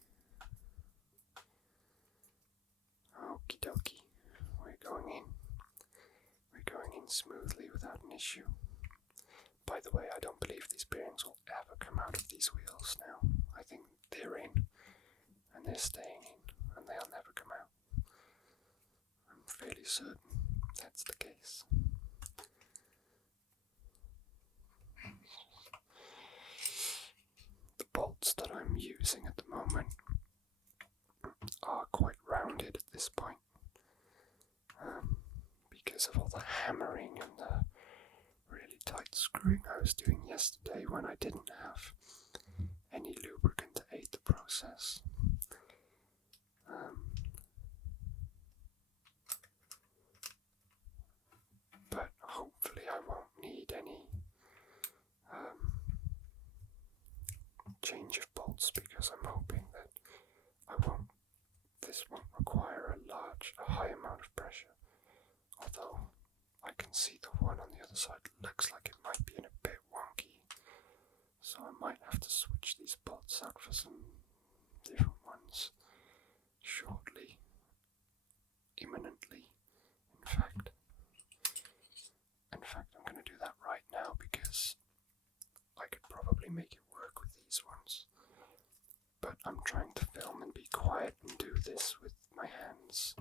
Okie dokie. We're going in. We're going in smoothly without an issue. By the way, I don't believe these bearings will ever come out of these wheels now. I think they're in, and they're staying in, and they'll never come out. I'm fairly certain that's the case. The bolts that I'm using at the moment are quite rounded at this point, because of all the hammering and the really tight screwing I was doing yesterday when I didn't have any lubricant to aid the process. But hopefully I won't need any change of bolts, because I'm hoping that this won't require a high amount of pressure. Although I can see the one on the other side looks like it might be in a bit wonky, so I might have to switch these bolts out for some different ones shortly, imminently. In fact, I'm going to do that right now, because I could probably make it work with these ones. But I'm trying to film and be quiet and do this with my hands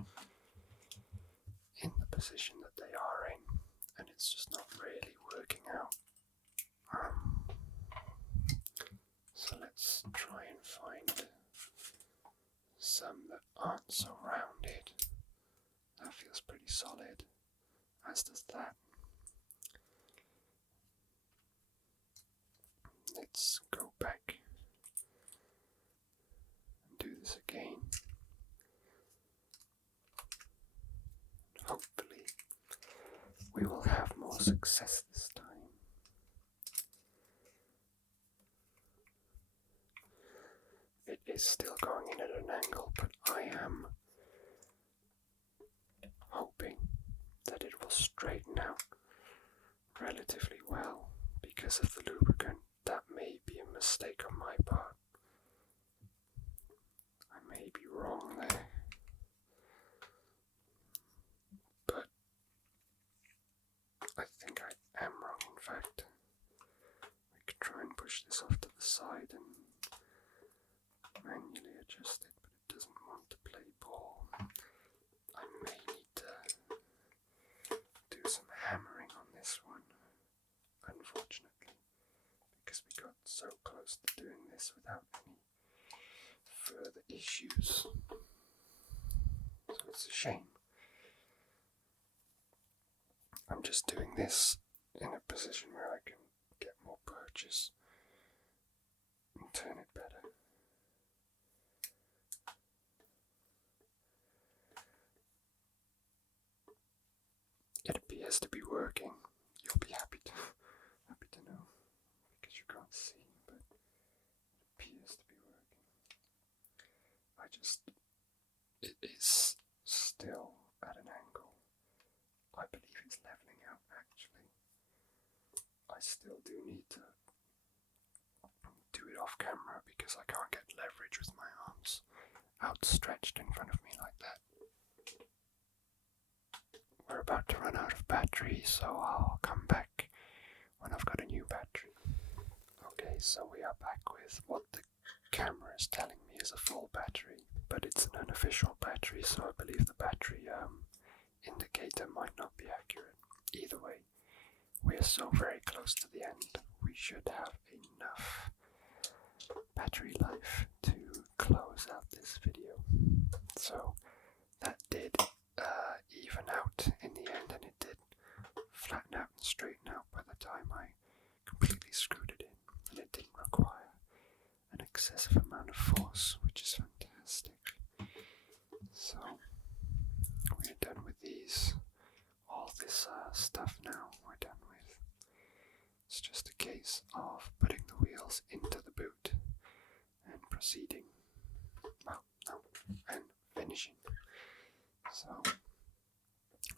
in the position that they are in, and it's just not really working out. So let's try and find some that aren't so rounded. That feels pretty solid, as does that. Let's go back and do this again. Hopefully we will have more success this time. It is still going in at an angle, but I am hoping that it will straighten out relatively well because of the lubricant. That may be a mistake on my part. I may be wrong there. But I think I am wrong, in fact. We could try and push this off to the side and manually adjust it, but it doesn't want to play ball. I may need to do some hammering on this one, unfortunately, because we got so close to doing this without any further issues. So it's a shame. I'm just doing this in a position where I can get more purchase and turn it better. It appears to be working. You'll be happy to know, because you can't see, but it appears to be working. It is still at an angle. I believe it's leveling out, actually. I still do need to do it off camera because I can't get leverage with my arms outstretched in front of me like that. We're about to run out of battery, so I'll come back when I've got a new battery. Okay, so we are back with what the camera is telling me is a full battery, but it's an unofficial battery, so I believe the battery indicator might not be accurate. Either way, we're so very close to the end, we should have enough battery life to close out this video. So that did even out in the end, and it did flatten out and straighten out by the time I completely screwed it in, and it didn't require an excessive amount of force, which is fantastic. So we're done with all this stuff now. We're done with. It's just a case of putting the wheels into the boot and proceeding, and finishing. So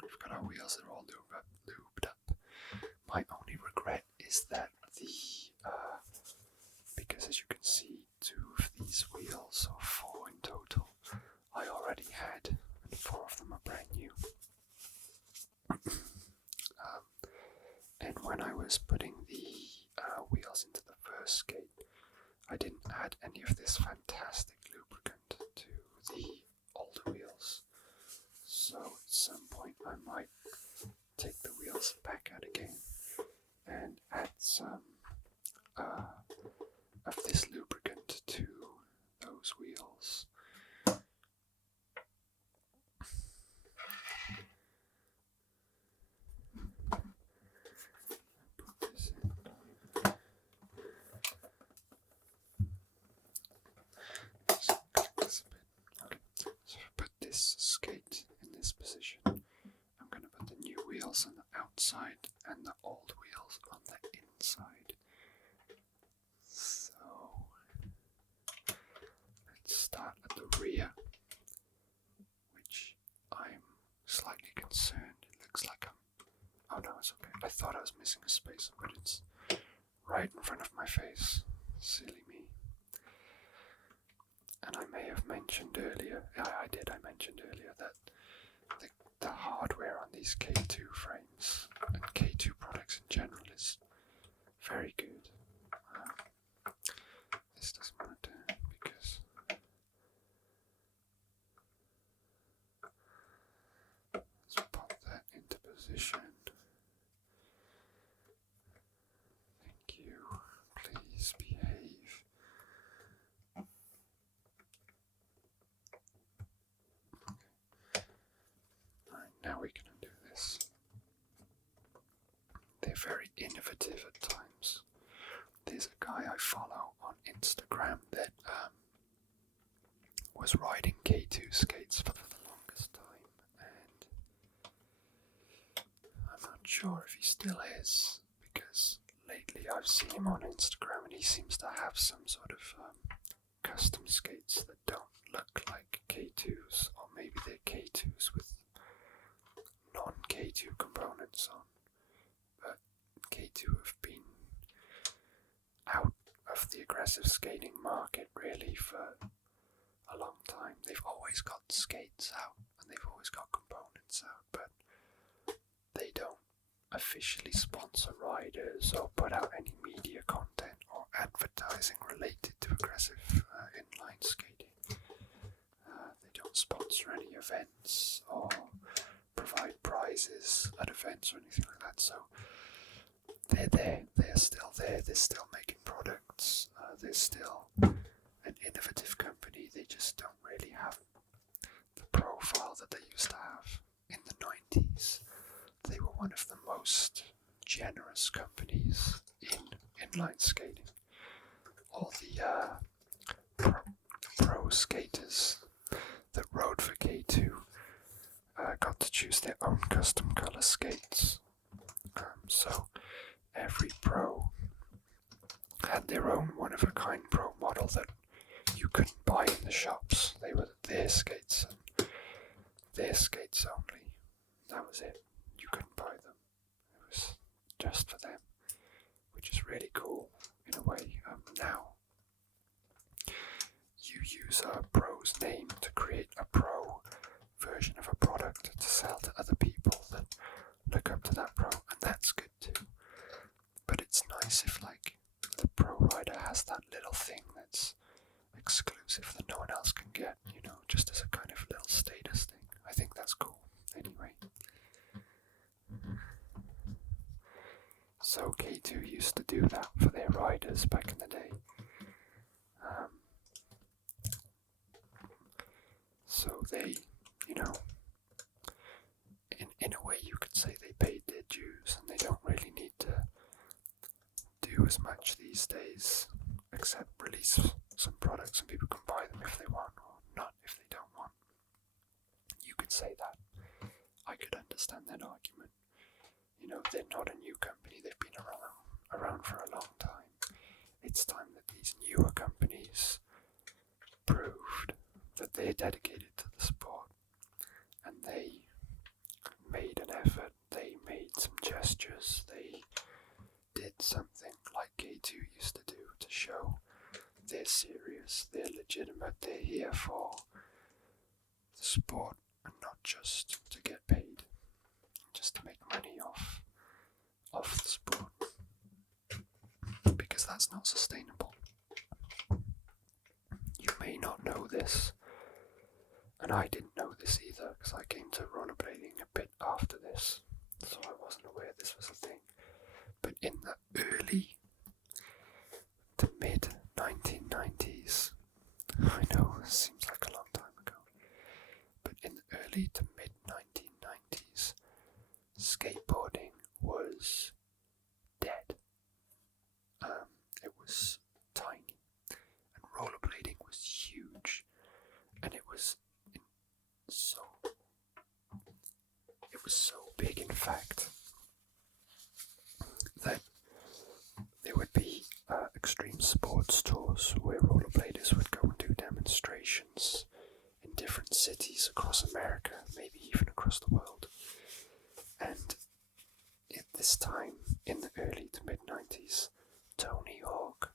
we've got our wheels, they're all lubed up. My only regret is that because as you can see, two of these add any of this fantastic lubricant to the older wheels. So at some point I might take the wheels back out again and add some of this lubricant to those wheels. Put this in. Just click this a bit. Okay, so if I put this skate in this position, I'm going to put the new wheels on the outside and the old wheels on the inside. So let's start at the rear, which I'm slightly concerned. It looks like oh no, it's okay. I thought I was missing a space, but it's right in front of my face. Silly me. And I may have mentioned earlier, I mentioned earlier that the hardware on these K2 frames and K2 products in general is very good. This doesn't want to turn because let's pop that into position. Thank you. Please behave. Alright, now we can undo this. They're very innovative at times. There's a guy I follow on Instagram that was riding K2 skates for the longest time, and I'm not sure if he still is, because lately I've seen him on Instagram and he seems to have some sort of custom skates that don't look like K2s, or maybe they're K2s with non-K2 components on. But K2 have been out of the aggressive skating market really for a long time. They've always got skates out and they've always got components out, but they don't officially sponsor riders or put out any media content or advertising related to aggressive inline skating. They don't sponsor any events or provide prizes at events or anything like that, so they're there, they're still there, they're still making products, they're still an innovative company. They just don't really have the profile that they used to have in the 90s. They were one of the most generous companies in inline skating. All the pro skaters that rode for K2 got to choose their own custom color skates. So every pro had their own one-of-a-kind pro model that you couldn't buy in the shops. They were their skates and their skates only. That was it. You couldn't buy them. It was just for them, which is really cool in a way. Now, you use a pro's name to create a pro version of a product to sell to other people that look up to that pro, and that's good too. But it's nice if like the pro rider has that little thing that's exclusive that no one else can get, you know, just as a kind of little status thing. I think that's cool. Anyway. So K2 used to do that for their riders back in the day. So they, you know, in a way you could say they paid their dues, and they don't really need to do as much these days, except release some products and people can buy them if they want, or not if they don't want. You could say that. I could understand that argument. You know, they're not a new company, they've been around for a long time. It's time that these newer companies proved that they're dedicated to the sport, and they made an effort, they made some gestures, they did something like K2 used to do to show they're serious, they're legitimate, they're here for the sport and not just to get paid, just to make money off the sport, because that's not sustainable. know this, and I didn't know this either because I came to rollerblading a bit after this, so I wasn't aware this was a thing. But in the early to mid 1990s, I know this seems like a long time ago, but in the early to mid 1990s, skateboarding was dead. It was tiny, and rollerblading was huge, and it was so big, in fact, that there would be extreme sports tours where rollerbladers would go and do demonstrations in different cities across America, maybe even across the world. And at this time, in the early to mid-90s, Tony Hawk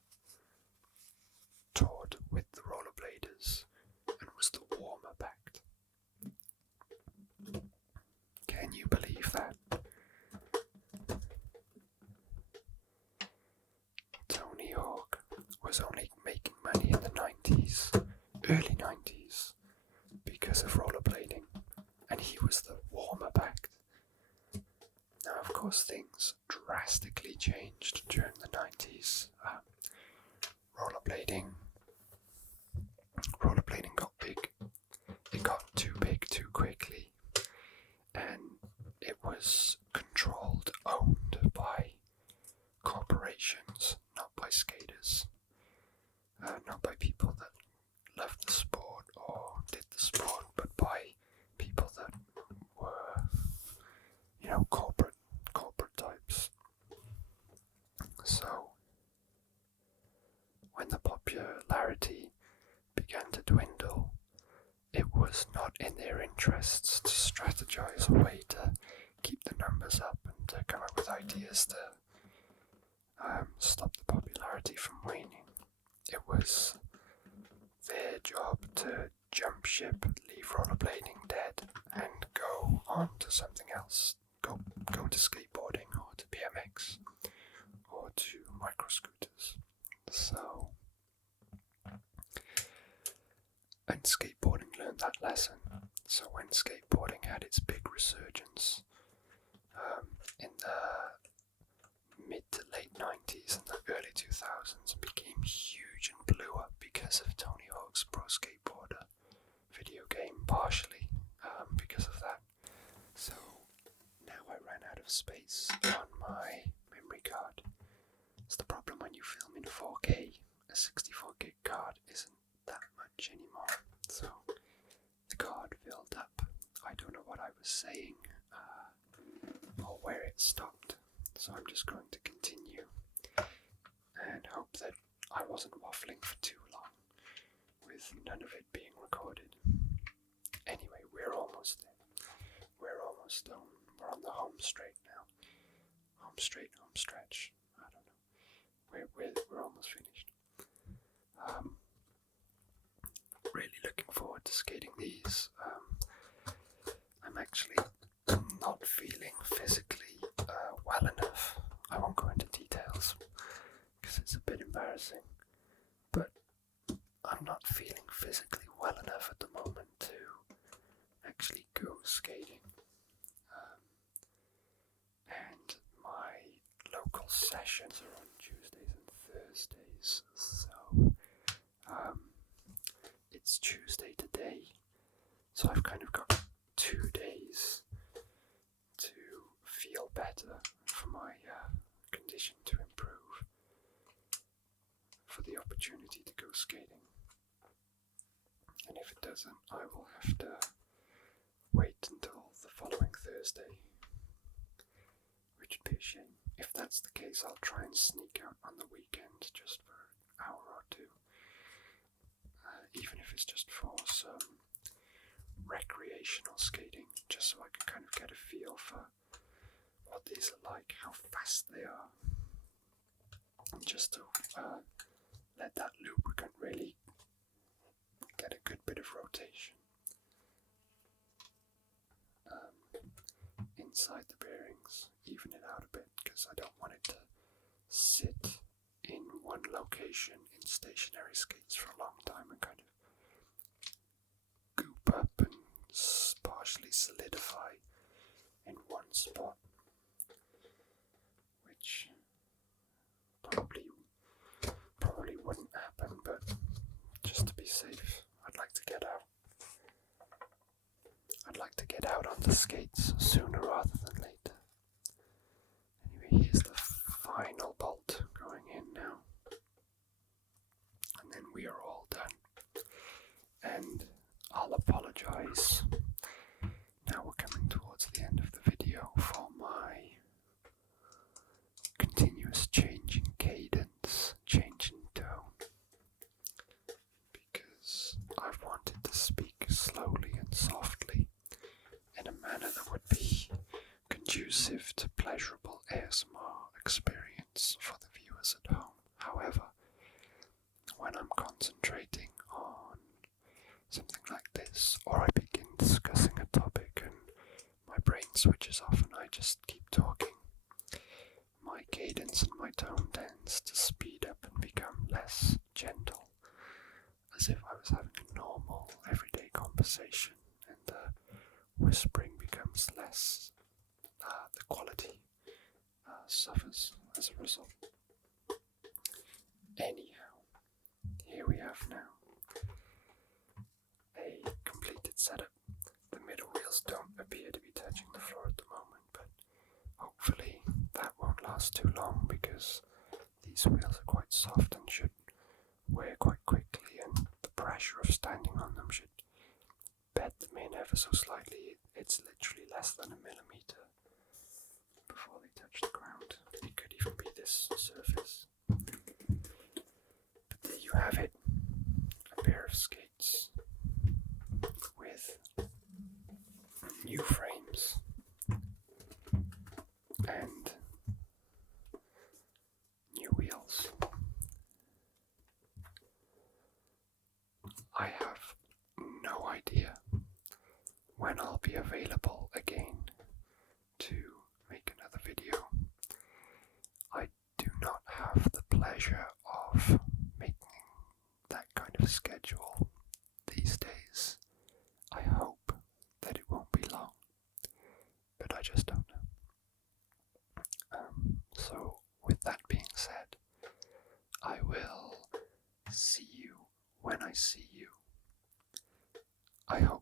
toured with the rollerbladers and was the warm-up act. Can you believe that? Tony Hawk was only making money in the 90s, early 90s, because of rollerblading, and he was the warm-up act. Now, of course, things drastically changed during the 90s. Rollerblading got big. It got too big too quickly, and it was controlled, owned by corporations, not by skaters, not by people that loved the sport or did the sport, but by people that were, corporate types. So, when the popularity began to dwindle, it was not in their interests to strategize a way to keep the numbers up and to come up with ideas to stop the popularity from waning. It was their job to jump ship, leave rollerblading dead, and go on to something else. Go to skateboarding or to BMX or to microscooters. So, and skateboarding learned that lesson. So when skateboarding had its big resurgence in the mid to late 90s and the early 2000s, it became huge and blew up because of Tony Hawk's Pro Skateboarder video game, partially because of that. So now I ran out of space on my memory card. It's the problem when you film in 4K. A 64 gig card isn't that much anymore. So the card filled up. I don't know what I was saying or where it stopped. So I'm just going to continue and hope that I wasn't waffling for too long with none of it being recorded. Anyway, we're almost there. We're almost done. We're on the home straight now. Home straight, home stretch. I don't know. We're almost finished. Really looking forward to skating these. I'm actually not feeling physically well enough. I won't go into details because it's a bit embarrassing, but I'm not feeling physically well enough at the moment to actually go skating. And my local sessions are on Tuesdays and Thursdays, so it's Tuesday today, so I've kind of got 2 days to feel better, for my condition to improve, for the opportunity to go skating. And if it doesn't, I will have to wait until the following Thursday, which would be a shame. If that's the case, I'll try and sneak out on the weekend just for an hour or two, even if it's just for some recreational skating, just so I can kind of get a feel for what these are like, how fast they are, and just to let that lubricant really get a good bit of rotation inside the bearings, even it out a bit, because I don't want it to sit in one location in stationary skates for a long time and kind of up and partially solidify in one spot, which probably wouldn't happen, but just to be safe, I'd like to get out. I'd like to get out on the skates sooner rather than later. Anyway, here's the final bolt going in now. And then we are all done. And I'll apologize. Now we're coming towards the end of the video for my continuous change in cadence, change in tone. Because I've wanted to speak slowly and softly in a manner that would be conducive to pleasurable ASMR experience for the viewers at home. However, when I'm concentrating on something like this, or I begin discussing a topic and my brain switches off and I just keep talking, my cadence and my tone tends to speed up and become less gentle, as if I was having a normal, everyday conversation, and the whispering becomes less, the quality suffers as a result. Anyhow, here we have now a completed setup. The middle wheels don't appear to be touching the floor at the moment, but hopefully that won't last too long, because these wheels are quite soft and should wear quite quickly, and the pressure of standing on them should bed them in ever so slightly. It's literally less than a millimeter before they touch the ground. It could even be this surface. But there you have it, a pair of skates with new frames and new wheels. I have no idea when I'll be available again to make another video. I do not have the pleasure of making that kind of schedule these days. I hope that it won't be long, but I just don't know. So with that being said, I will see you when I see you. I hope